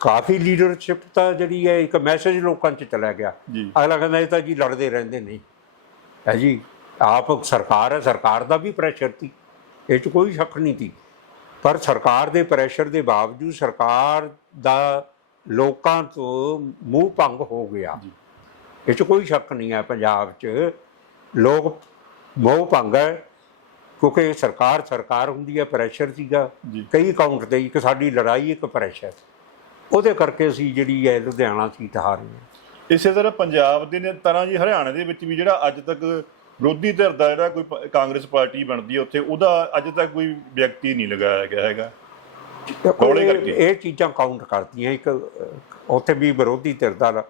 ਕਾਫੀ ਲੀਡਰਸ਼ਿਪ ਤਾਂ ਜਿਹੜੀ ਹੈ ਇੱਕ ਮੈਸੇਜ ਲੋਕਾਂ 'ਚ ਚਲਾ ਗਿਆ। ਅਗਲਾ ਕਹਿੰਦਾ ਇਹ ਤਾਂ ਜੀ ਲੜਦੇ ਰਹਿੰਦੇ ਨਹੀਂ ਹੈ ਜੀ ਆਪ ਸਰਕਾਰ ਹੈ ਸਰਕਾਰ ਦਾ ਵੀ ਪ੍ਰੈਸ਼ਰ ਸੀ। ਇਹ 'ਚ ਕੋਈ ਸ਼ੱਕ ਨਹੀਂ ਸੀ। ਪਰ ਸਰਕਾਰ ਦੇ ਪ੍ਰੈਸ਼ਰ ਦੇ ਬਾਵਜੂਦ ਸਰਕਾਰ ਦਾ ਲੋਕਾਂ ਤੋਂ ਮੂੰਹ ਭੰਗ ਹੋ ਗਿਆ। ਇਹ 'ਚ ਕੋਈ ਸ਼ੱਕ ਨਹੀਂ ਹੈ ਪੰਜਾਬ 'ਚ। ਲੋਕ ਮੂੰਹ ਭੰਗ ਹੈ। ਕਿਉਂਕਿ ਸਰਕਾਰ ਸਰਕਾਰ ਹੁੰਦੀ ਹੈ ਪ੍ਰੈਸ਼ਰ ਸੀਗਾ। ਕਈ ਕਾਊਂਟ ਤੇ ਇੱਕ ਸਾਡੀ ਲੜਾਈ ਇੱਕ ਪ੍ਰੈਸ਼ਰ ਉਹਦੇ ਕਰਕੇ ਅਸੀਂ ਜਿਹੜੀ ਹੈ ਲੁਧਿਆਣਾ ਸੀਟ ਹਾਰੀ ਇਸੇ ਤਰ੍ਹਾਂ ਪੰਜਾਬ ਦੇ ਨੇ ਤਰ੍ਹਾਂ ਜੀ ਹਰਿਆਣਾ ਦੇ ਵਿੱਚ ਵੀ ਜਿਹੜਾ ਅੱਜ ਤੱਕ ਵਿਰੋਧੀ ਧਿਰ ਦਾ ਜਿਹੜਾ ਕੋਈ ਕਾਂਗਰਸ ਪਾਰਟੀ ਬਣਦੀ ਹੈ ਉੱਥੇ ਉਹਦਾ ਅੱਜ ਤੱਕ ਕੋਈ ਵਿਅਕਤੀ ਨਹੀਂ ਲਗਾਇਆ ਗਿਆ ਹੈਗਾ। ਹੌਲੇ ਇਹ- ਕਰਕੇ। ਇਹ ਚੀਜ਼ਾਂ ਕਾਊਂਟ ਕਰਦੀਆਂ। ਇੱਕ ਉੱਥੇ ਵੀ ਵਿਰੋਧੀ ਧਿਰ ਦਾ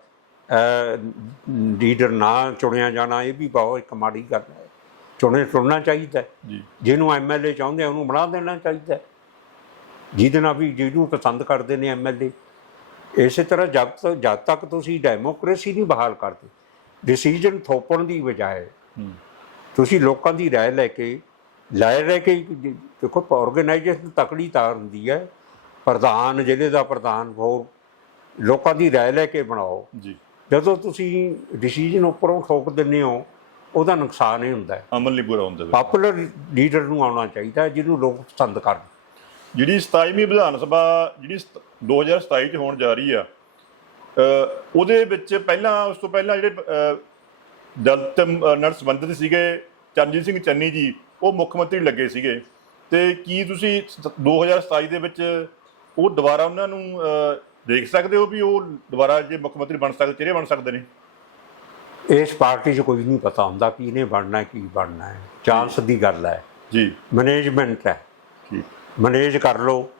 ਲੀਡਰ ਨਾ ਚੁਣਿਆ ਜਾਣਾ ਇਹ ਵੀ ਬਹੁਤ ਇੱਕ ਮਾੜੀ ਗੱਲ ਹੈ। ਚੁਣੇ ਚੁਣਨਾ ਚਾਹੀਦਾ ਹੈ। ਜੀ। ਜਿਹਨੂੰ ਐਮਐਲਏ ਚਾਹੁੰਦੇ ਆ ਉਹਨੂੰ ਬਣਾ ਦੇਣਾ ਚਾਹੀਦਾ ਹੈ। ਜਿਹਦੇ ਨਾਲ ਵੀ ਜਿਹਨੂੰ ਪਸੰਦ ਕਰਦੇ ਨੇ ਐਮਐਲਏ ਇਸੇ ਤਰ੍ਹਾਂ ਜਦ ਤੱਕ ਜਦ ਤੱਕ ਤੁਸੀਂ ਡੈਮੋਕ੍ਰੇਸੀ ਨਹੀਂ ਬਹਾਲ ਕਰਦੇ ਡਿਸੀਜਨ ਥੋਪਣ ਦੀ ਬਜਾਏ ਹੂੰ। ਤੁਸੀਂ ਲੋਕਾਂ ਦੀ ਰਾਏ ਲੈ ਕੇ ਲੈ ਲੈ ਕੇ ਦੇਖੋ ਆਰਗੇਨਾਈਜੇਸ਼ਨ ਤਕੜੀ ਤਾਰ ਹੁੰਦੀ ਹੈ। ਪ੍ਰਧਾਨ ਜ਼ਿਲ੍ਹੇ ਦਾ ਪ੍ਰਧਾਨ ਹੋਰ ਲੋਕਾਂ ਦੀ ਰਾਏ ਲੈ ਕੇ ਬਣਾਓ। ਜੀ। ਜਦੋਂ ਤੁਸੀਂ ਡਿਸੀਜਨ ਉੱਪਰੋਂ ਠੋਕ ਦਿੰਦੇ ਹੋ ਉਹਦਾ ਨੁਕਸਾਨ ਇਹ ਹੁੰਦਾ ਹੈ। ਅਮਲ ਨਹੀਂ ਪੂਰਾ ਹੁੰਦਾ ਫਿਰ। ਪਾਪੂਲਰ ਲੀਡਰ ਨੂੰ ਆਉਣਾ ਚਾਹੀਦਾ ਹੈ, ਜਿਹਨੂੰ ਲੋਕ ਪਸੰਦ ਕਰਨ ਜਿਹੜੀ 27ਵੀਂ ਵਿਧਾਨ ਸਭਾ ਜਿਹੜੀ ਸਤ- 2027 ਚ ਹੋਣ ਜਾ ਰਹੀ ਆ ਉਹਦੇ ਵਿੱਚ ਪਹਿਲਾਂ ਉਸ ਤੋਂ ਪਹਿਲਾਂ ਜਿਹੜੇ ਅ, ਦਲਿਤ ਅ, ਨਾਲ ਸੰਬੰਧਿਤ ਸੀਗੇ ਚਰਨਜੀਤ ਸਿੰਘ ਚੰਨੀ ਜੀ ਉਹ ਮੁੱਖ ਮੰਤਰੀ ਲੱਗੇ ਸੀਗੇ। ਤੇ ਕੀ ਤੁਸੀਂ ਸਤ- 2027 ਦੇ ਵਿੱਚ ਉਹ ਦੁਬਾਰਾ ਉਹਨਾਂ ਨੂੰ ਦੇਖ ਸਕਦੇ ਹੋ ਵੀ ਉਹ ਦੁਬਾਰਾ ਜੇ ਮੁੱਖ ਮੰਤਰੀ ਬਣ ਸਕਦੇ ਚਿਹਰੇ ਬਣ ਸਕਦੇ ਨੇ? ਇਸ ਪਾਰਟੀ 'ਚ ਕੋਈ ਨਹੀਂ ਪਤਾ ਹੁੰਦਾ ਕਿ ਇਹਨੇ ਬਣਨਾ ਹੈ, ਕੀ ਬਣਨਾ ਹੈ। ਚਾਂਸ ਦੀ ਗੱਲ ਹੈ। ਜੀ। ਮੈਨੇਜਮੈਂਟ ਹੈ। ਠੀਕ ਮੈਨੇਜ ਕਰ ਲਓ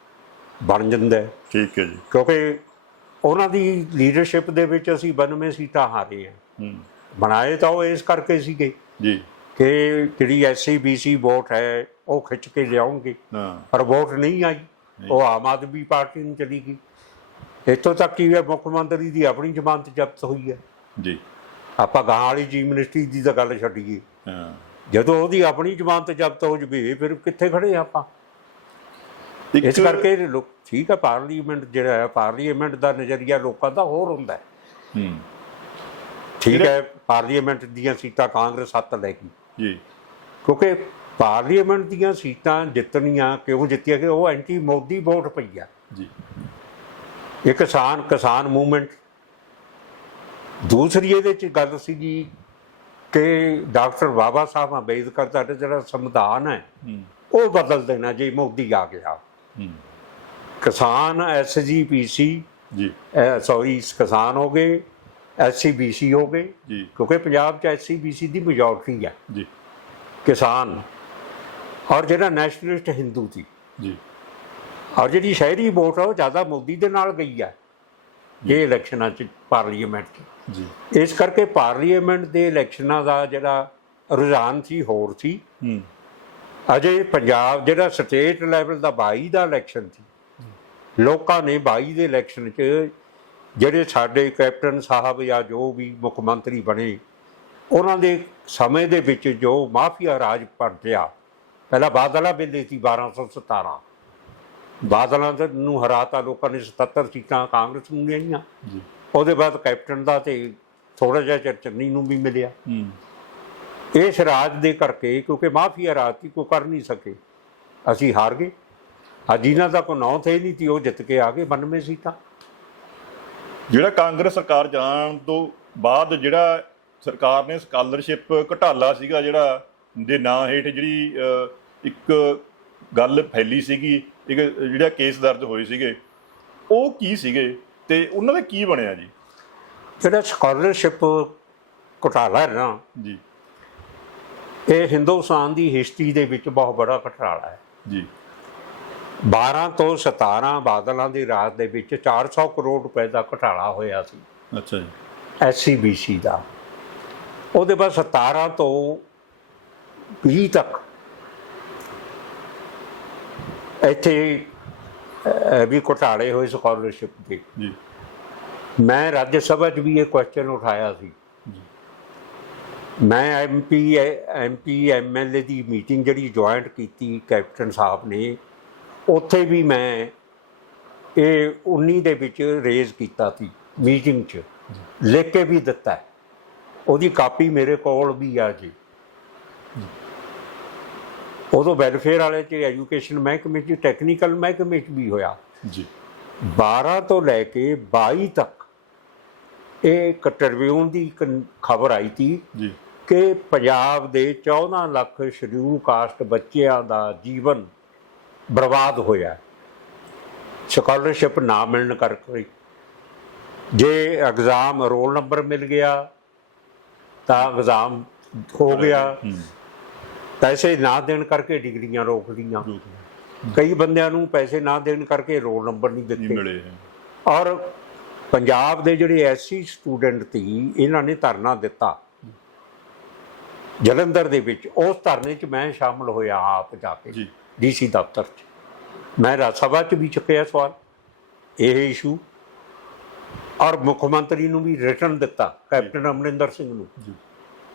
ਬਣ ਜਾਂਦਾ ਹੈ। ਠੀਕ ਹੈ ਜੀ। ਕਿਉਂਕਿ ਉਹਨਾਂ ਦੀ ਲੀਡਰਸ਼ਿਪ ਦੇ ਵਿੱਚ ਅਸੀਂ 92 ਸੀਟਾਂ ਹਾਰੇ ਹਾਂ। ਹੂੰ। ਬਣਾਏ ਤਾਂ ਉਹ ਇਸ ਕਰਕੇ ਸੀਗੇ ਜੀ। ਕਿ ਜਿਹੜੀ ਐਸਸੀ ਬੀਸੀ ਵੋਟ ਹੈ ਉਹ ਖਿੱਚ ਕੇ ਲਿਆਉਣਗੇ। ਹਾਂ। ਪਰ ਵੋਟ ਨਹੀਂ ਆਈ। ਉਹ ਆਮ ਆਦਮੀ ਪਾਰਟੀ ਨੂੰ ਚਲੀ ਗਈ। ਇੱਥੋਂ ਤੱਕ ਕਿ ਇਹ ਮੁੱਖ ਮੰਤਰੀ ਦੀ ਆਪਣੀ ਜ਼ਮਾਨਤ ਜ਼ਬਤ ਹੋਈ ਹੈ। ਜੀ। ਆਪਾਂ ਗਾਂ ਵਾਲੀ ਚੀਫ ਮਿਨਿਸਟਰੀ ਦੀ ਤਾਂ ਗੱਲ ਛੱਡੀਏ। ਹਾਂ। ਜਦੋਂ ਉਹਦੀ ਆਪਣੀ ਜ਼ਮਾਨਤ ਜ਼ਬਤ ਹੋ ਜਵੇ ਫਿਰ ਕਿੱਥੇ ਖੜੇ ਆਪਾਂ? ਇਸ ਕਰਕੇ ਲੋਕ ਠੀਕ ਹੈ ਪਾਰਲੀਮੈਂਟ ਜਿਹੜਾ ਹੈ ਪਾਰਲੀਮੈਂਟ ਦਾ ਨਜ਼ਰੀਆ ਲੋਕਾਂ ਦਾ ਹੋਰ ਹੁੰਦਾ ਹੈ। ਹੂੰ। ਠੀਕ ਹੈ ਪਾਰਲੀਮੈਂਟ ਦੀਆਂ ਸੀਟਾਂ ਕਾਂਗਰਸ ਹੱਥ ਲੈ ਗਈ। ਜੀ। ਕਿਉਂਕਿ ਪਾਰਲੀਮੈਂਟ ਦੀਆਂ ਸੀਟਾਂ ਜਿੱਤਣੀਆਂ ਕਿਉਂ ਜਿੱਤੀਆਂ? ਕਿ ਉਹ ਐਂਟੀ ਮੋਦੀ ਵੋਟ ਪਈ ਆ। ਜੀ। ਇਹ ਕਿਸਾਨ ਕਿਸਾਨ ਮੂਵਮੈਂਟ ਦੂਸਰੀ ਇਹਦੇ ਚ ਗੱਲ ਸੀਗੀ ਕਿ ਡਾਕਟਰ ਬਾਬਾ ਸਾਹਿਬ ਅੰਬੇਦਕਰ ਦਾ ਜਿਹੜਾ ਸੰਵਿਧਾਨ ਹੈ ਉਹ ਬਦਲ ਦੇਣਾ ਜੇ ਮੋਦੀ ਆ ਗਿਆ। ਕਿਸਾਨ ਐਸਜੀਪੀਸੀ ਜੀ। ਸੌਰੀ ਕਿਸਾਨ ਹੋ ਗਏ ਐਸਸੀਬੀਸੀ ਹੋ ਗਏ ਜੀ। ਕਿਉਂਕਿ ਪੰਜਾਬ ਚ ਐਸਸੀਬੀਸੀ ਦੀ ਮੈਜੋਰਟੀ ਹੈ। ਜੀ। ਕਿਸਾਨ ਔਰ ਜਿਹੜਾ ਨੈਸ਼ਨਲਿਸਟ ਹਿੰਦੂ ਸੀ। ਜੀ। ਔਰ ਜਿਹੜੀ ਸ਼ਹਿਰੀ ਵੋਟ ਆ ਉਹ ਜ਼ਿਆਦਾ ਮੋਦੀ ਦੇ ਨਾਲ ਗਈ ਹੈ। ਇਹ ਇਲੈਕਸ਼ਨਾਂ ਚ ਪਾਰਲੀਮੈਂਟ 'ਚ। ਜੀ। ਇਸ ਕਰਕੇ ਪਾਰਲੀਮੈਂਟ ਦੇ ਇਲੈਕਸ਼ਨਾਂ ਦਾ ਜਿਹੜਾ ਰੁਝਾਨ ਸੀ ਹੋਰ ਸੀ। ਅਜੇ ਪੰਜਾਬ ਜਿਹੜਾ ਸਟੇਟ ਲੈਵਲ ਦਾ 22 ਦਾ ਇਲੈਕਸ਼ਨ ਸੀ ਲੋਕਾਂ ਨੇ 22 ਦੇ ਇਲੈਕਸ਼ਨ 'ਚ ਜਿਹੜੇ ਸਾਡੇ ਕੈਪਟਨ ਸਾਹਿਬ ਜਾਂ ਜੋ ਵੀ ਮੁੱਖ ਮੰਤਰੀ ਬਣੇ ਉਹਨਾਂ ਦੇ ਸਮੇਂ ਦੇ ਵਿੱਚ ਜੋ ਮਾਫੀਆ ਰਾਜ ਪਰਤਿਆ ਪਹਿਲਾਂ ਬਾਦਲਾਂ ਵੇਲੇ ਸੀ 1217 ਬਾਦਲਾਂ ਦੇ ਨੂੰ ਹਰਾਤਾ ਲੋਕਾਂ ਨੇ 77 ਸੀਟਾਂ ਕਾਂਗਰਸ ਨੂੰ ਲਈਆਂ। ਜੀ। ਉਹਦੇ ਬਾਅਦ ਕੈਪਟਨ ਦਾ ਤੇ ਥੋੜਾ ਜਿਹਾ ਚਿਰ ਚੰਨੀ ਨੂੰ ਵੀ ਮਿਲਿਆ। ਹੂੰ। ਇਸ ਰਾਜ ਦੇ ਕਰਕੇ ਕਿਉਂਕਿ ਮਾਫੀਆ ਰਾਜ ਕੀ ਕੋ ਕਰ ਨਹੀਂ ਸਕੇ। ਅਸੀਂ ਹਾਰ ਗਏ। ਆ ਜਿਨ੍ਹਾਂ ਦਾ ਕੋ ਨੌ ਥੇ ਨਹੀਂ ਸੀ ਉਹ ਜਿੱਤ ਕੇ ਆ ਗਏ 92 ਸੀਟਾਂ। ਜਿਹੜਾ ਕਾਂਗਰਸ ਸਰਕਾਰ ਜਾਣ ਤੋਂ ਬਾਅਦ ਜਿਹੜਾ ਸਰਕਾਰ ਨੇ ਸਕਾਲਰਸ਼ਿਪ ਘਟਾਲਾ ਸੀਗਾ ਜਿਹੜਾ ਦੇ ਨਾਂ ਹੇਠ ਜਿਹੜੀ ਇੱਕ ਗੱਲ ਫੈਲੀ ਸੀਗੀ ਇੱਕ ਜਿਹੜਾ ਕੇਸ ਦਰਜ ਹੋਏ ਸੀਗੇ ਉਹ ਕੀ ਸੀਗੇ ਤੇ ਉਹਨਾਂ ਦਾ ਕੀ ਬਣਿਆ ਜੀ? ਜਿਹੜਾ ਸਕਾਲਰਸ਼ਿਪ ਘੁਟਾਲਾ ਹੈ ਨਾ ਜੀ। ਇਹ ਹਿੰਦੁਸਤਾਨ ਦੀ ਹਿਸਟਰੀ ਦੇ ਵਿੱਚ ਬਹੁਤ ਬੜਾ ਘੁਟਾਲਾ ਹੈ। ਜੀ। 12 ਤੋਂ 17 ਬਾਦਲਾਂ ਦੇ ਰਾਜ ਦੇ ਵਿੱਚ 400 ਕਰੋੜ ਰੁਪਏ ਦਾ ਘੁਟਾਲਾ ਹੋਇਆ ਸੀ। ਅੱਛਾ ਜੀ। ਐਸਸੀਬੀਸੀ ਦਾ। ਉਹਦੇ ਬਾਅਦ 17 ਤੋਂ 20 ਤੱਕ ਇੱਥੇ ਵੀ ਘੁਟਾਲੇ ਹੋਏ ਸਕਾਲਰਸ਼ਿਪ ਦੇ। ਜੀ। ਮੈਂ ਰਾਜ ਸਭਾ 'ਚ ਵੀ ਇਹ ਕੁਐਸਚਨ ਉਠਾਇਆ ਸੀ। ਮੈਂ ਐਮਪੀ ਐਮਪੀ ਐਮਐਲਏ ਦੀ ਮੀਟਿੰਗ ਜਿਹੜੀ ਜੁਆਇੰਟ ਕੀਤੀ ਕੈਪਟਨ ਸਾਹਿਬ ਨੇ ਉੱਥੇ ਵੀ ਮੈਂ ਇਹ 19 ਦੇ ਵਿੱਚ ਰੇਜ਼ ਕੀਤਾ ਸੀ ਮੀਟਿੰਗ 'ਚ। ਲਿਖ ਕੇ ਵੀ ਦਿੱਤਾ। ਉਹਦੀ ਕਾਪੀ ਮੇਰੇ ਕੋਲ ਵੀ ਆ ਜੀ। ਉਦੋਂ ਵੈਲਫੇਅਰ ਵਾਲੇ 'ਚ ਐਜੂਕੇਸ਼ਨ ਮਹਿਕਮੇ 'ਚ ਟੈਕਨੀਕਲ ਮਹਿਕਮੇ 'ਚ ਵੀ ਹੋਇਆ। ਜੀ। 12 ਤੋਂ ਲੈ ਕੇ 22 ਤੱਕ ਇਹ ਇੱਕ ਟ੍ਰਿਬਿਊਨ ਦੀ ਖਬਰ ਆਈ ਸੀ ਜੀ। ਕਿ ਪੰਜਾਬ ਦੇ 14 ਲੱਖ ਸ਼ਡਿਊਲ ਕਾਸਟ ਬੱਚਿਆਂ ਦਾ ਜੀਵਨ ਬਰਬਾਦ ਹੋਇਆ। ਸਕਾਲਰਸ਼ਿਪ ਨਾ ਮਿਲਣ ਕਰਕੇ ਜੇ ਐਗਜ਼ਾਮ ਰੋਲ ਨੰਬਰ ਮਿਲ ਗਿਆ ਤਾਂ ਐਗਜ਼ਾਮ ਹੋ ਗਿਆ। ਪੈਸੇ ਨਾ ਦੇਣ ਕਰਕੇ ਡਿਗਰੀਆਂ ਰੋਕ ਲਈਆਂ ਕਈ ਬੰਦਿਆਂ ਨੂੰ ਪੈਸੇ ਨਾ ਦੇਣ ਕਰਕੇ ਰੋਲ ਨੰਬਰ ਨਹੀਂ ਦਿੱਤੇ। ਮਿਲੇ। ਔਰ ਪੰਜਾਬ ਦੇ ਜਿਹੜੇ ਐਸਸੀ ਸਟੂਡੈਂਟ ਸੀ ਇਹਨਾਂ ਨੇ ਧਰਨਾ ਦਿੱਤਾ। ਜਲੰਧਰ ਦੇ ਵਿੱਚ ਉਸ ਧਰਨੇ 'ਚ ਮੈਂ ਸ਼ਾਮਲ ਹੋਇਆ ਆਪ ਜਾ ਕੇ ਡੀਸੀ ਦਫ਼ਤਰ 'ਚ। ਮੈਂ ਰਾਜ ਸਭਾ 'ਚ ਵੀ ਚੁੱਕਿਆ ਸਵਾਲ ਇਹ ਇਸ਼ੂ ਔਰ ਮੁੱਖ ਮੰਤਰੀ ਨੂੰ ਵੀ ਰਿਟਰਨ ਦਿੱਤਾ ਕੈਪਟਨ ਅਮਰਿੰਦਰ ਸਿੰਘ ਨੂੰ।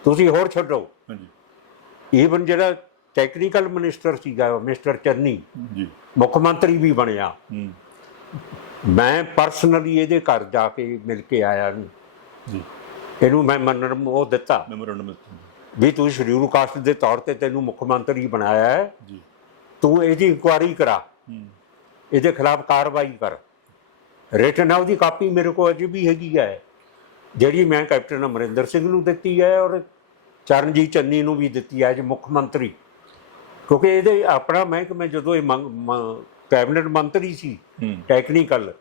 ਤੁਸੀਂ ਹੋਰ ਛੱਡੋ। ਹਾਂਜੀ। ਈਵਨ ਜਿਹੜਾ ਟੈਕਨੀਕਲ ਮਿਨਿਸਟਰ ਸੀਗਾ ਮਿਸਟਰ ਚੰਨੀ ਜੀ। ਮੁੱਖ ਮੰਤਰੀ ਵੀ ਬਣਿਆ। ਮੈਂ ਪਰਸਨਲੀ ਇਹਦੇ ਘਰ ਜਾ ਕੇ ਮਿਲ ਕੇ ਆਇਆ ਜੀ। ਇਹਨੂੰ ਮੈਂ ਮੰਨਣ ਉਹ ਦਿੱਤਾ। ਮੈਮੋਰੰਡਮ ਵੀ ਤੂੰ ਸ਼ਡਿਊਲ ਕਾਸਟ ਦੇ ਤੌਰ ਤੇ ਤੈਨੂੰ ਮੁੱਖ ਮੰਤਰੀ ਬਣਾਇਆ ਹੈ। ਜੀ। ਤੂੰ ਇਹਦੀ ਇਨਕੁਆਰੀ ਕਰਾ। ਇਹਦੇ ਖਿਲਾਫ ਕਾਰਵਾਈ ਕਰ। ਰਿਟਨ ਉਹਦੀ ਕਾਪੀ ਮੇਰੇ ਕੋਲ ਅਜੇ ਵੀ ਹੈਗੀ ਹੈ। ਜਿਹੜੀ ਮੈਂ ਕੈਪਟਨ ਅਮਰਿੰਦਰ ਸਿੰਘ ਨੂੰ ਦਿੱਤੀ ਹੈ ਔਰ ਚਰਨਜੀਤ ਚੰਨੀ ਨੂੰ ਵੀ ਦਿੱਤੀ ਅੱਜ ਮੁੱਖ ਮੰਤਰੀ। ਕਿਉਂਕਿ ਇਹਦੇ ਆਪਣਾ ਮਹਿਕਮੇ ਜਦੋਂ ਇਹ ਕੈਬਨਿਟ ਮੰਤਰੀ ਸੀ ਟੈਕਨੀਕਲ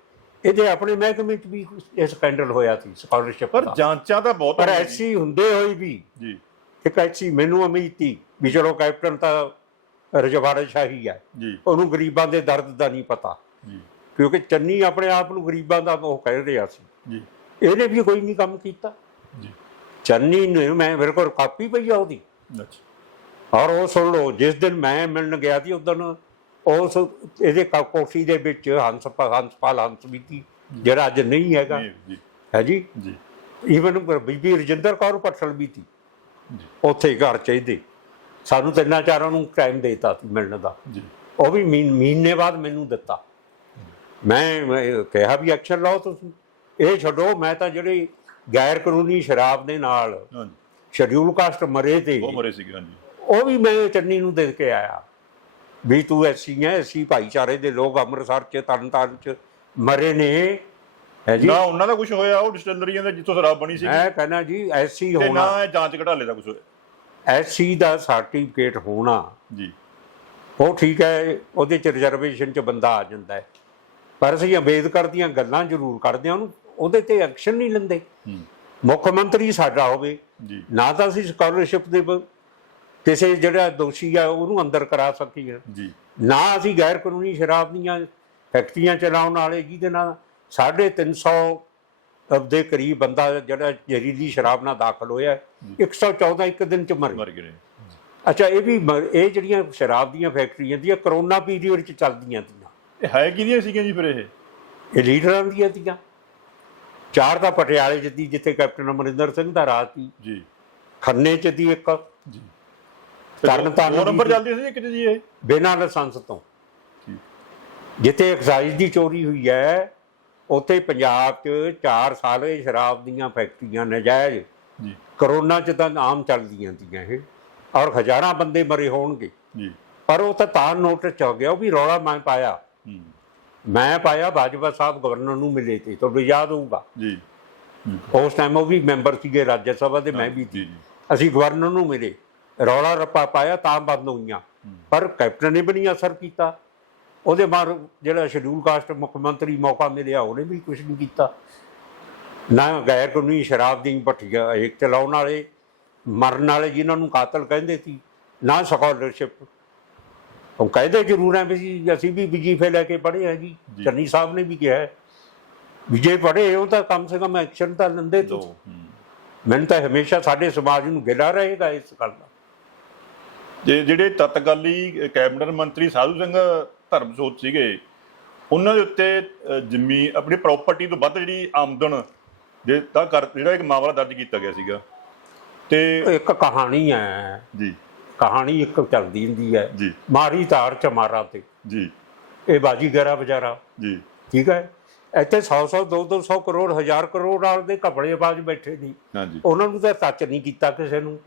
ਇਹਦੇ ਆਪਣੇ ਮਹਿਕਮੇ 'ਚ ਵੀ ਇਹ ਸਕੈਂਡਲ ਹੋਇਆ ਸੀ ਸਕਾਲਰਸ਼ਿਪ ਪਰ ਜਾਂਚਾਂ ਤਾਂ ਬਹੁਤ ਪਰ। ਐਸੀ ਹੁੰਦੇ ਹੋਏ ਵੀ ਜੀ। ਇੱਕ ਐਸੀ ਮੈਨੂੰ ਉਮੀਦ ਸੀ ਵੀ ਚਲੋ ਕੈਪਟਨ ਤਾਂ ਰਜਵਾੜਾ ਸ਼ਾਹੀ ਹੈ ਉਹਨੂੰ ਗਰੀਬਾਂ ਦੇ ਦਰਦ ਦਾ ਨਹੀਂ ਪਤਾ। ਜੀ। ਕਿਉਂਕਿ ਚੰਨੀ ਆਪਣੇ ਆਪ ਨੂੰ ਗਰੀਬਾਂ ਦਾ ਉਹ ਕਹਿ ਰਿਹਾ ਸੀ। ਜੀ। ਇਹਨੇ ਵੀ ਕੋਈ ਨਹੀਂ ਕੰਮ ਕੀਤਾ। ਜੀ। ਚੰਨੀ ਨੇ ਮੈਂ ਮੇਰੇ ਕੋਲ ਕਾਪੀ ਪਈ ਆ ਉਹਦੀ। ਅੱਛਾ। ਔਰ ਉਹ ਸੁਣ ਲਓ ਜਿਸ ਦਿਨ ਮੈਂ ਮਿਲਣ ਗਿਆ ਸੀ ਉਦੋਂ ਉਸ ਇਹਦੇ ਕੋਠੀ ਦੇ ਵਿੱਚ ਹੰਸਪਾਲ ਹੰਸਪਾਲ ਹੰਸ ਵੀ ਸੀ ਜਿਹੜਾ ਅੱਜ ਨਹੀਂ ਹੈਗਾ। ਹੈ ਜੀ? ਜੀ। ਈਵਨ ਬੀਬੀ ਰਜਿੰਦਰ ਕੌਰ ਪਟਲ ਵੀ ਸੀ ਉੱਥੇ ਘਰ ਚਾਹੀਦੇ ਸਾਨੂੰ ਤਿੰਨਾਂ ਚਾਰਾਂ ਨੂੰ ਟਾਈਮ ਦੇਤਾ ਸੀ ਮਿਲਣ ਦਾ। ਜੀ। ਉਹ ਵੀ ਮਹੀਨ- ਬਾਅਦ ਮੈਨੂੰ ਦਿੱਤਾ। ਮੈਂ ਮੈਂ ਕਿਹਾ ਵੀ ਐਕਸ਼ਨ ਲਓ ਤੁਸੀਂ। ਇਹ ਛੱਡੋ ਮੈਂ ਤਾਂ ਜਿਹੜੀ ਗੈਰ ਕਾਨੂੰਨੀ ਸ਼ਰਾਬ ਦੇ ਨਾਲ ਹਾਂਜੀ। ਸ਼ਡਿਊਲ ਕਾਸਟ ਮਰੇ ਤੇ ਉਹ ਮਰੇ ਸੀਗੇ ਹਾਂਜੀ। ਉਹ ਵੀ ਮੈਂ ਚੰਨੀ ਨੂੰ ਦੇ ਕੇ ਆਇਆ। ਵੀ ਤੂੰ ਐਸੀ ਹੈ ਐਸੀ ਭਾਈਚਾਰੇ ਦੇ ਲੋਕ ਅੰਮ੍ਰਿਤਸਰ ਚ ਤਰਨਤਾਰਨ ਚ ਮਰੇ ਨੇ। ਹੈ ਜੀ? ਨਾ ਉਹਨਾਂ ਦਾ ਕੁਝ ਹੋਇਆ ਉਹ ਡਿਸਟਿਲਰੀਆਂ ਦਾ ਜਿੱਥੋਂ ਸ਼ਰਾਬ ਬਣੀ ਸੀ ਮੈਂ ਕਹਿੰਦਾ ਜੀ ਐਸੀ ਤੇ ਹੋਣਾ ਨਾ ਇਹ ਜਾਂਚ ਘਟਾਲੇ ਦਾ ਕੁਝ ਹੋਇਆ। ਐਸੀ ਦਾ ਸਰਟੀਫਿਕੇਟ ਹੋਣਾ। ਜੀ। ਉਹ ਠੀਕ ਹੈ ਉਹਦੇ ਚ ਰਿਜ਼ਰਵੇਸ਼ਨ ਚ ਬੰਦਾ ਆ ਜਾਂਦਾ ਹੈ ਪਰ ਅਸੀਂ ਅੰਬੇਦਕਰ ਦੀਆਂ ਗੱਲਾਂ ਜ਼ਰੂਰ ਕਰਦੇ ਹਾਂ ਉਹਨੂੰ ਉਹਦੇ ਤੇ ਐਕਸ਼ਨ ਨਹੀਂ ਲੈਂਦੇ। ਮੁੱਖ ਮੰਤਰੀ ਸਾਡਾ ਹੋਵੇ ਜੀ। ਨਾ ਤਾਂ ਅਸੀਂ ਸਕਾਲਰਸ਼ਿਪ ਦੇ ਕਿਸੇ ਜਿਹੜਾ ਦੋਸ਼ੀ ਆ ਉਹਨੂੰ ਅੰਦਰ ਕਰਾ ਸਕੀਏ। ਜੀ। ਨਾ ਅਸੀਂ ਗੈਰ ਕਾਨੂੰਨੀ ਸ਼ਰਾਬ ਦੀਆਂ ਫੈਕਟਰੀਆਂ ਚਲਾਉਣ ਵਾਲੇ ਜਿਹਦੇ ਨਾਲ 350 ਦੇ ਕਰੀਬ ਬੰਦਾ ਜਿਹੜਾ ਜ਼ਹਿਰੀਲੀ ਸ਼ਰਾਬ ਨਾਲ ਦਾਖਲ ਹੋਇਆ 114 ਇੱਕ ਦਿਨ ਚ ਮਰ ਗਏ। ਅੱਛਾ ਇਹ ਵੀ ਇਹ ਜਿਹੜੀਆਂ ਸ਼ਰਾਬ ਦੀਆਂ ਫੈਕਟਰੀਆਂ ਦੀਆਂ ਕਰੋਨਾ ਪੀਰੀਅਡ ਚ ਚੱਲਦੀਆਂ ਤੀਆਂ। ਇਹ ਹੈ ਕਿਹਦੀਆਂ ਸੀਗੀਆਂ ਜੀ ਫਿਰ ਇਹ? ਇਹ ਲੀਡਰਾਂ ਦੀਆਂ ਤੀਆਂ। ਚਾਰ ਤਾਂ ਪਟਿਆਲੇ ਚ ਦੀ ਜਿੱਥੇ ਕੈਪਟਨ ਅਮਰਿੰਦਰ ਸਿੰਘ ਦਾ ਰਾਜ ਸੀ। ਜੀ। ਖੰਨੇ ਚ ਦੀ ਇੱਕ। ਜੀ। ਤਰਨ ਤਾਰਨ ਨੰਬਰ ਚੱਲਦੀ ਸੀ ਕਿਤੇ ਜੀ ਇਹ? ਬਿਨਾਂ ਲਾਇਸੈਂਸ ਤੋਂ। ਜਿੱਥੇ ਐਕਸਾਈਜ਼ ਦੀ ਚੋਰੀ ਹੋਈ ਹੈ ਉੱਥੇ ਪੰਜਾਬ 'ਚ 4 ਸਾਲ ਇਹ ਸ਼ਰਾਬ ਦੀਆਂ ਫੈਕਟਰੀਆਂ ਨਜਾਇਜ਼ ਜੀ। ਕਰੋਨਾ 'ਚ ਤਾਂ ਆਮ ਚੱਲਦੀਆਂ ਤੀਆਂ ਇਹ। ਔਰ ਹਜ਼ਾਰਾਂ ਬੰਦੇ ਮਰੇ ਹੋਣਗੇ। ਜੀ। ਪਰ ਉਹ ਤਾਂ ਤਾਂ ਨੋਟਿਸ 'ਚ ਹੋ ਗਿਆ ਉਹ ਵੀ ਰੌਲਾ ਮੈਂ ਪਾਇਆ। ਮੈਂ ਪਾਇਆ ਬਾਜਵਾ ਸਾਹਿਬ ਗਵਰਨਰ ਨੂੰ ਮਿਲੇ ਤੇ ਤੁਹਾਨੂੰ ਯਾਦ ਹੋਊਗਾ। ਜੀ। ਉਸ ਟਾਈਮ ਉਹ ਵੀ ਮੈਂਬਰ ਸੀਗੇ ਰਾਜ ਸਭਾ ਦੇ ਮੈਂ ਵੀ ਸੀ। ਅਸੀਂ ਗਵਰਨਰ ਨੂੰ ਮਿਲੇ। ਰੌਲਾ ਰੱਪਾ ਪਾਇਆ ਤਾਂ ਬੰਦ ਹੋਈਆਂ। ਪਰ ਕੈਪਟਨ ਨੇ ਵੀ ਨਹੀਂ ਅਸਰ ਕੀਤਾ। ਉਹਦੇ ਬਾਅਦ ਜਿਹੜਾ ਸ਼ਡਿਊਲ ਕਾਸਟ ਮੁੱਖ ਮੰਤਰੀ ਮੌਕਾ ਮਿਲਿਆ ਉਹਨੇ ਵੀ ਕੁਝ ਨਹੀਂ ਕੀਤਾ। ਨਾ ਗੈਰ ਕਾਨੂੰਨੀ ਸ਼ਰਾਬ ਦੀ ਭੱਟੀਆਂ ਇੱਕ ਚਲਾਉਣ ਵਾਲੇ ਮਰਨ ਵਾਲੇ ਜਿਨ੍ਹਾਂ ਨੂੰ ਕਾਤਲ ਕਹਿੰਦੇ ਸੀ ਨਾ ਸਕਾਲਰਸ਼ਿਪ ਉਹ ਕਹਿੰਦੇ ਜ਼ਰੂਰ ਹੈ ਵੀ ਜੀ, ਅਸੀਂ ਵੀ ਵਜੀਫੇ ਲੈ ਕੇ ਪੜ੍ਹੇ ਆ ਜੀ। ਚੰਨੀ ਸਾਹਿਬ ਨੇ ਵੀ ਕਿਹਾ ਹੈ ਵੀ ਜੇ ਪੜ੍ਹੇ ਉਹ ਤਾਂ ਕਮ ਸੇ ਕਮ ਐਕਸ਼ਨ ਤਾਂ ਲੈਂਦੇ ਤੁਸੀਂ। ਹੂੰ। ਮੈਨੂੰ ਤਾਂ ਹਮੇਸ਼ਾ ਸਾਡੇ ਸਮਾਜ ਨੂੰ ਗਿਲਾ ਰਹੇਗਾ ਇਸ ਗੱਲ ਦਾ। ਜੇ ਜਿਹੜੇ ਤਤਕਾਲੀ ਕੈਬਨਿਟ ਮੰਤਰੀ ਸਾਧੂ ਸਿੰਘ ਧਰਮਸੋਤ ਸੀਗੇ ਉਹਨਾਂ ਦੇ ਉੱਤੇ ਅ, ਜ਼ਮੀਨ ਆਪਣੀ ਪ੍ਰਾਪਰਟੀ ਤੋਂ ਵੱਧ ਜਿਹੜੀ ਆਮਦਨ ਦੇ ਜਿਹੜਾ ਇੱਕ ਮਾਮਲਾ ਦਰਜ ਕੀਤਾ ਗਿਆ ਸੀਗਾ। ਤੇ ਇੱਕ ਕਹਾਣੀ ਹੈ। ਜੀ। ਕਹਾਣੀ ਇੱਕ ਚੱਲਦੀ ਹੁੰਦੀ ਹੈ। ਜੀ। ਮਾਰੀ ਧਾਰ ਚਮਾਰਾ ਤੇ। ਜੀ। ਇਹ ਬਾਜੀਗਰਾ ਵਿਚਾਰਾ ਜੀ। ਠੀਕ ਹੈ? ਇੱਥੇ 100 100 2 200 ਕਰੋੜ ਹਜ਼ਾਰ ਕਰੋੜ ਵਾਲ ਦੇ ਕਪੜੇ ਬਾਜ ਬੈਠੇ ਨਹੀਂ ਹਾਂਜੀ ਉਹਨਾਂ ਨੂੰ ਤਾਂ ਟੱਚ ਨਹੀਂ ਕੀਤਾ ਕਿਸੇ ਨੂੰ।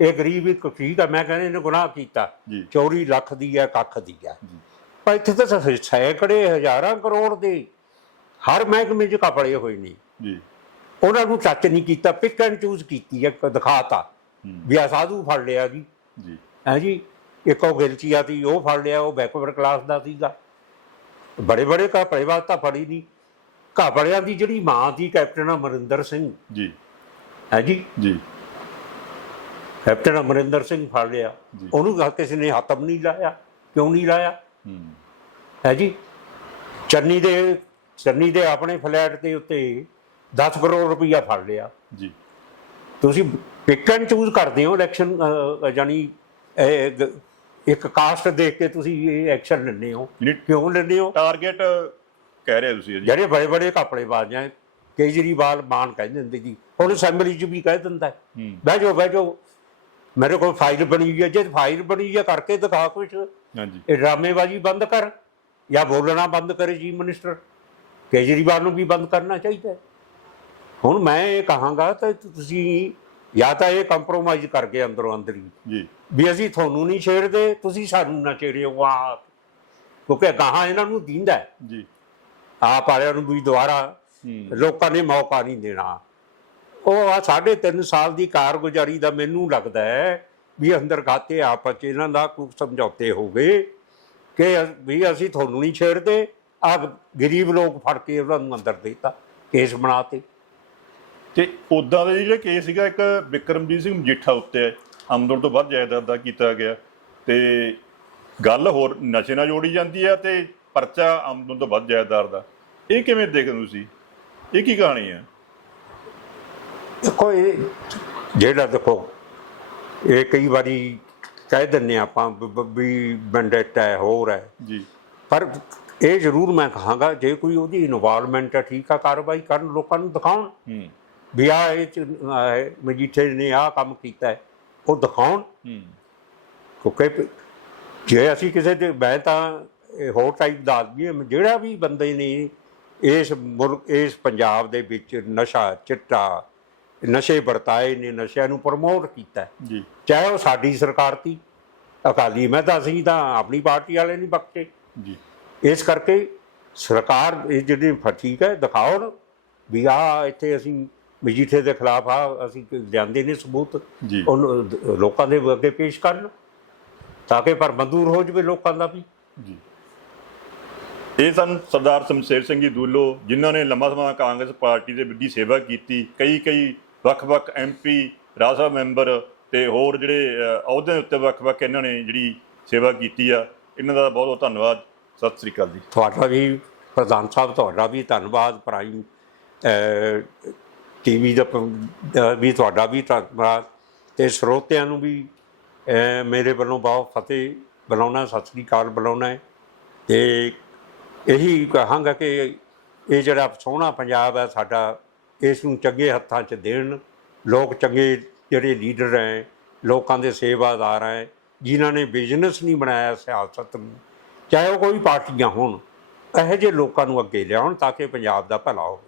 ਇਹ ਗਰੀਬ ਇੱਕ ਠੀਕ ਹੈ ਮੈਂ ਕਹਿੰਦਾ ਇਹਨੇ ਗੁਨਾਹ ਕੀਤਾ। ਚੋਰੀ ਲੱਖ ਦੀ ਹੈ ਕੱਖ ਦੀ ਹੈ ਪਰ ਇੱਥੇ ਤਾਂ ਸੈਂਕੜੇ ਹਜ਼ਾਰਾਂ ਕਰੋੜ ਦੇ ਹਰ ਮਹਿਕਮੇ 'ਚ ਕਪੜੇ ਹੋਏ ਨੇ। ਜੀ। ਉਹਨਾਂ ਨੂੰ ਟੱਚ ਨਹੀਂ ਕੀਤਾ ਪਿਕ ਐਂਡ ਚੂਜ਼ ਕੀਤੀ ਹੈ ਦਿਖਾਤਾ। ਵੀ ਆ ਸਾਧੂ ਫੜ ਲਿਆ ਜੀ। ਜੀ। ਹੈ ਜੀ? ਇੱਕ ਉਹ ਗਿਲਚੀਆ ਸੀ ਉਹ ਫੜ ਲਿਆ ਉਹ ਬੈਕਵਰਡ ਕਲਾਸ ਦਾ ਸੀਗਾ। ਬੜੇ ਬੜੇ ਕੱਪੜੇ ਬਾਤ ਤਾਂ ਫੜੀ ਨਹੀਂ ਘਾਪੜਿਆਂ ਦੀ ਜਿਹੜੀ ਮਾਂ ਸੀ ਕੈਪਟਨ ਅਮਰਿੰਦਰ ਸਿੰਘ। ਜੀ। ਹੈ ਜੀ? ਜੀ। ਕੈਪਟਨ ਅਮਰਿੰਦਰ ਸਿੰਘ ਫੜ ਲਿਆ। ਉਹਨੂੰ ਕਿਸੇ ਨੇ ਹੱਥ ਵੀ ਨਹੀਂ ਲਾਇਆ। ਕਿਉਂ ਨਹੀਂ ਲਾਇਆ? ਹੂੰ। ਹੈ ਜੀ? ਚੰਨੀ ਦੇ ਚੰਨੀ ਦੇ ਆਪਣੇ ਫਲੈਟ ਦੇ ਉੱਤੇ 10 ਕਰੋੜ ਰੁਪਈਆ ਫੜ ਲਿਆ। ਜੀ। ਤੁਸੀਂ ਪਿਕ ਐਂਡ ਚੂਜ਼ ਕਰਦੇ ਹੋ ਇਲੈਕਸ਼ਨ ਜਾਨੀ ਇੱਕ ਕਾਸਟ ਦੇਖ ਕੇ ਤੁਸੀਂ ਇਹ ਐਕਸ਼ਨ ਲੈਂਦੇ ਹੋ। ਕਿਉਂ ਲੈਂਦੇ ਹੋ? ਟਾਰਗੇਟ ਕਹਿ ਰਹੇ ਤੁਸੀਂ ਜੀ ਜਿਹੜੇ ਬੜੇ ਬੜੇ ਕੱਪੜੇ ਬਾਜ਼ਾਂ ਕੇਜਰੀਵਾਲ ਮਾਨ ਕਹਿੰਦੇ ਹੁੰਦੇ ਜੀ ਹੁਣ ਅਸੈਂਬਲੀ 'ਚ ਵੀ ਕਹਿ ਦਿੰਦਾ। ਬਹਿ ਜਾਓ ਬਹਿ ਜਾਓ। ਮੇਰੇ ਕੋਲ ਫਾਈਲ ਬਣੀ ਹੋਈ ਹੈ ਜੇ ਫਾਈਲ ਬਣੀ ਹੈ ਕਰਕੇ ਦਿਖਾ ਕੁਛ। ਹਾਂਜੀ। ਇਹ ਡਰਾਮੇਬਾਜ਼ੀ ਬੰਦ ਕਰ ਜਾਂ ਬੋਲਣਾ ਬੰਦ ਕਰੇ ਚੀਫ ਮਿਨਿਸਟਰ ਕੇਜਰੀਵਾਲ ਨੂੰ ਵੀ ਬੰਦ ਕਰਨਾ ਚਾਹੀਦਾ ਹੈ। ਹੁਣ ਮੈਂ ਇਹ ਕਹਾਂਗਾ ਤਾਂ ਤੁਸੀਂ ਜਾਂ ਤਾਂ ਇਹ ਕੰਪਰੋਮਾਈਜ਼ ਕਰਕੇ ਅੰਦਰੋਂ ਅੰਦਰ। ਹੀ ਜੀ। ਵੀ ਅਸੀਂ ਤੁਹਾਨੂੰ ਨਹੀਂ ਛੇੜਦੇ ਤੁਸੀਂ ਸਾਨੂੰ ਨਾ ਛੇੜਿਓ ਆ। ਕਿਉਂਕਿ ਗਾਹਾਂ ਇਹਨਾਂ ਨੂੰ ਦਿੰਦਾ। ਜੀ। ਆਪ ਵਾਲਿਆਂ ਨੂੰ ਵੀ ਦੁਬਾਰਾ ਲੋਕਾਂ ਨੇ ਮੌਕਾ ਨਹੀਂ ਦੇਣਾ। ਉਹ ਆ ਸਾਢੇ ਤਿੰਨ ਸਾਲ ਦੀ ਕਾਰਗੁਜ਼ਾਰੀ ਦਾ ਮੈਨੂੰ ਲੱਗਦਾ ਹੈ ਵੀ ਅੰਦਰ ਖਾਤੇ ਆਪਸ 'ਚ ਇਹਨਾਂ ਦਾ ਕੋਈ ਸਮਝੌਤੇ ਹੋ ਗਏ ਕਿ ਵੀ ਅਸੀਂ ਤੁਹਾਨੂੰ ਨਹੀਂ ਛੇੜਦੇ। ਆ ਗਰੀਬ ਲੋਕ ਫੜ ਕੇ ਉਹਨਾਂ ਨੂੰ ਅੰਦਰ ਦੇਤਾ ਕੇਸ ਬਣਾਤੇ। ਤੇ ਉਦਾਂ ਦਾ ਜਿਹੜਾ ਕੇਸ ਸੀਗਾ ਇੱਕ ਵਿਕਰਮਜੀਤ ਸਿੰਘ ਮਜੀਠਾ ਉੱਤੇ ਆਮਦਨ ਤੋਂ ਵੱਧ ਜਾਇਦਾਦ ਦਾ ਕੀਤਾ ਗਿਆ ਤੇ ਗੱਲ ਹੋਰ ਨਸ਼ੇ ਨਾਲ ਜੋੜੀ ਜਾਂਦੀ ਹੈ ਤੇ ਪਰਚਾ ਆਮਦਨ ਤੋਂ ਵੱਧ ਜਾਇਦਾਦ ਦਾ। ਇਹ ਕਿਵੇਂ ਦੇਖਦੇ ਤੁਸੀਂ? ਇਹ ਕੀ ਕਹਾਣੀ ਹੈ ਦੇਖੋ ਇਹ ਜਿਹੜਾ ਦੇਖੋ ਇਹ ਕਈ ਵਾਰੀ ਕਹਿ ਦਿੰਨੇ ਆਪਾਂ ਵੀ- ਬੰਡੇਟ ਹੈ ਹੋਰ ਹੈ। ਜੀ। ਪਰ ਇਹ ਜ਼ਰੂਰ ਮੈਂ ਕਹਾਂਗਾ ਜੇ ਕੋਈ ਉਹਦੀ ਇਨਵੋਲਵਮੈਂਟ ਹੈ ਠੀਕ ਆ ਕਾਰਵਾਈ ਕਰਨ ਲੋਕਾਂ ਨੂੰ ਦਿਖਾਉਣ। ਹੂੰ। ਵੀ ਆ ਇਹ ਚ, ਮਜੀਠੇ ਨੇ ਆਹ ਕੰਮ ਕੀਤਾ ਹੈ ਉਹ ਦਿਖਾਉਣ। ਹੂੰ। ਕਿਉਂਕਿ ਜੇ ਅਸੀਂ ਕਿਸੇ ਦੇ ਮੈਂ ਤਾਂ ਇਹ ਹੋਰ ਟਾਈਪ ਦਾ ਆਦਮੀ ਹਾਂ ਜਿਹੜਾ ਵੀ ਬੰਦੇ ਨੇ ਇਸ ਮੁਲਕ ਇਸ ਪੰਜਾਬ ਦੇ ਵਿੱਚ ਨਸ਼ਾ ਚਿੱਟਾ ਨਸ਼ੇ ਵਰਤਾਏ ਨੇ ਨਸ਼ਿਆਂ ਨੂੰ ਪ੍ਰਮੋਟ ਕੀਤਾ ਹੈ। ਜੀ। ਚਾਹੇ ਉਹ ਸਾਡੀ ਸਰਕਾਰ ਤੀ ਅਕਾਲੀ ਮੈਂ ਤਾਂ ਅਸੀਂ ਤਾਂ ਆਪਣੀ ਪਾਰਟੀ ਵਾਲੇ ਨਹੀਂ ਬਖਸ਼ੇ ਜੀ। ਇਸ ਕਰਕੇ ਸਰਕਾਰ ਇਹ ਜਿਹੜੀ ਫ- ਠੀਕ ਹੈ ਦਿਖਾਓ ਨਾ ਵੀ ਆ ਇੱਥੇ ਅਸੀਂ ਮਜੀਠੇ ਦੇ ਖਿਲਾਫ ਆ ਅਸੀਂ ਲਿਆਂਦੇ ਨੇ ਸਬੂਤ ਜੀ। ਉਹਨੂੰ ਲੋਕਾਂ ਦੇ ਅੱਗੇ ਪੇਸ਼ ਕਰਨ ਤਾਂ ਕਿ ਪਰ ਮਨਜ਼ੂਰ ਹੋ ਜਵੇ ਲੋਕਾਂ ਦਾ ਵੀ। ਜੀ। ਇਹ ਸਨ ਸਰਦਾਰ ਸ਼ਮਸ਼ੇਰ ਸਿੰਘ ਜੀ ਦੂਲੋ ਜਿਨ੍ਹਾਂ ਨੇ ਲੰਮਾ ਸਮਾਂ ਕਾਂਗਰਸ ਪਾਰਟੀ ਦੇ ਵਿੱਢੀ ਸੇਵਾ ਕੀਤੀ। ਕਈ ਕਈ ਵੱਖ-ਵੱਖ ਐਮਪੀ ਰਾਜ ਸਭਾ ਮੈਂਬਰ ਤੇ ਹੋਰ ਜਿਹੜੇ ਅ, ਅਹੁਦਿਆਂ ਉੱਤੇ ਵੱਖ-ਵੱਖ ਇਹਨਾਂ ਨੇ ਜਿਹੜੀ ਸੇਵਾ ਕੀਤੀ ਆ। ਇਹਨਾਂ ਦਾ ਬਹੁਤ-ਬਹੁਤ ਧੰਨਵਾਦ। ਸਤਿ ਸ੍ਰੀ ਅਕਾਲ ਜੀ। ਤੁਹਾਡਾ ਵੀ ਪ੍ਰਧਾਨ ਸਾਹਿਬ ਤੁਹਾਡਾ ਵੀ ਧੰਨਵਾਦ ਪ੍ਰਾਈਮ ਟੀਵੀ ਦਾ ਵੀ ਤੁਹਾਡਾ ਵੀ ਧੰਨਵਾਦ ਤੇ ਸਰੋਤਿਆਂ ਨੂੰ ਵੀ ਮੇਰੇ ਵੱਲੋਂ ਬਹੁਤ ਫਤਿਹ ਬੁਲਾਉਣਾ, ਸਤਿ ਸ੍ਰੀ ਅਕਾਲ ਬੁਲਾਉਣਾ ਹੈ। ਤੇ ਇਹੀ ਕਹਾਂਗਾ ਕਿ ਇਹ ਜਿਹੜਾ ਸੋਹਣਾ ਪੰਜਾਬ ਹੈ ਸਾਡਾ, ਇਸ ਨੂੰ ਚੰਗੇ ਹੱਥਾਂ 'ਚ ਦੇਣ। ਲੋਕ ਚੰਗੇ ਜਿਹੜੇ ਲੀਡਰ ਹੈ, ਲੋਕਾਂ ਦੇ ਸੇਵਾਦਾਰ ਹੈ, ਜਿਨ੍ਹਾਂ ਨੇ ਬਿਜ਼ਨਸ ਨਹੀਂ ਬਣਾਇਆ ਸਿਆਸਤ ਨੂੰ, ਚਾਹੇ ਉਹ ਕੋਈ ਪਾਰਟੀਆਂ ਹੋਣ, ਇਹੋ ਜਿਹੇ ਲੋਕਾਂ ਨੂੰ ਅੱਗੇ ਲਿਆਉਣ ਤਾਂ ਕਿ ਪੰਜਾਬ ਦਾ ਭਲਾ ਹੋਵੇ।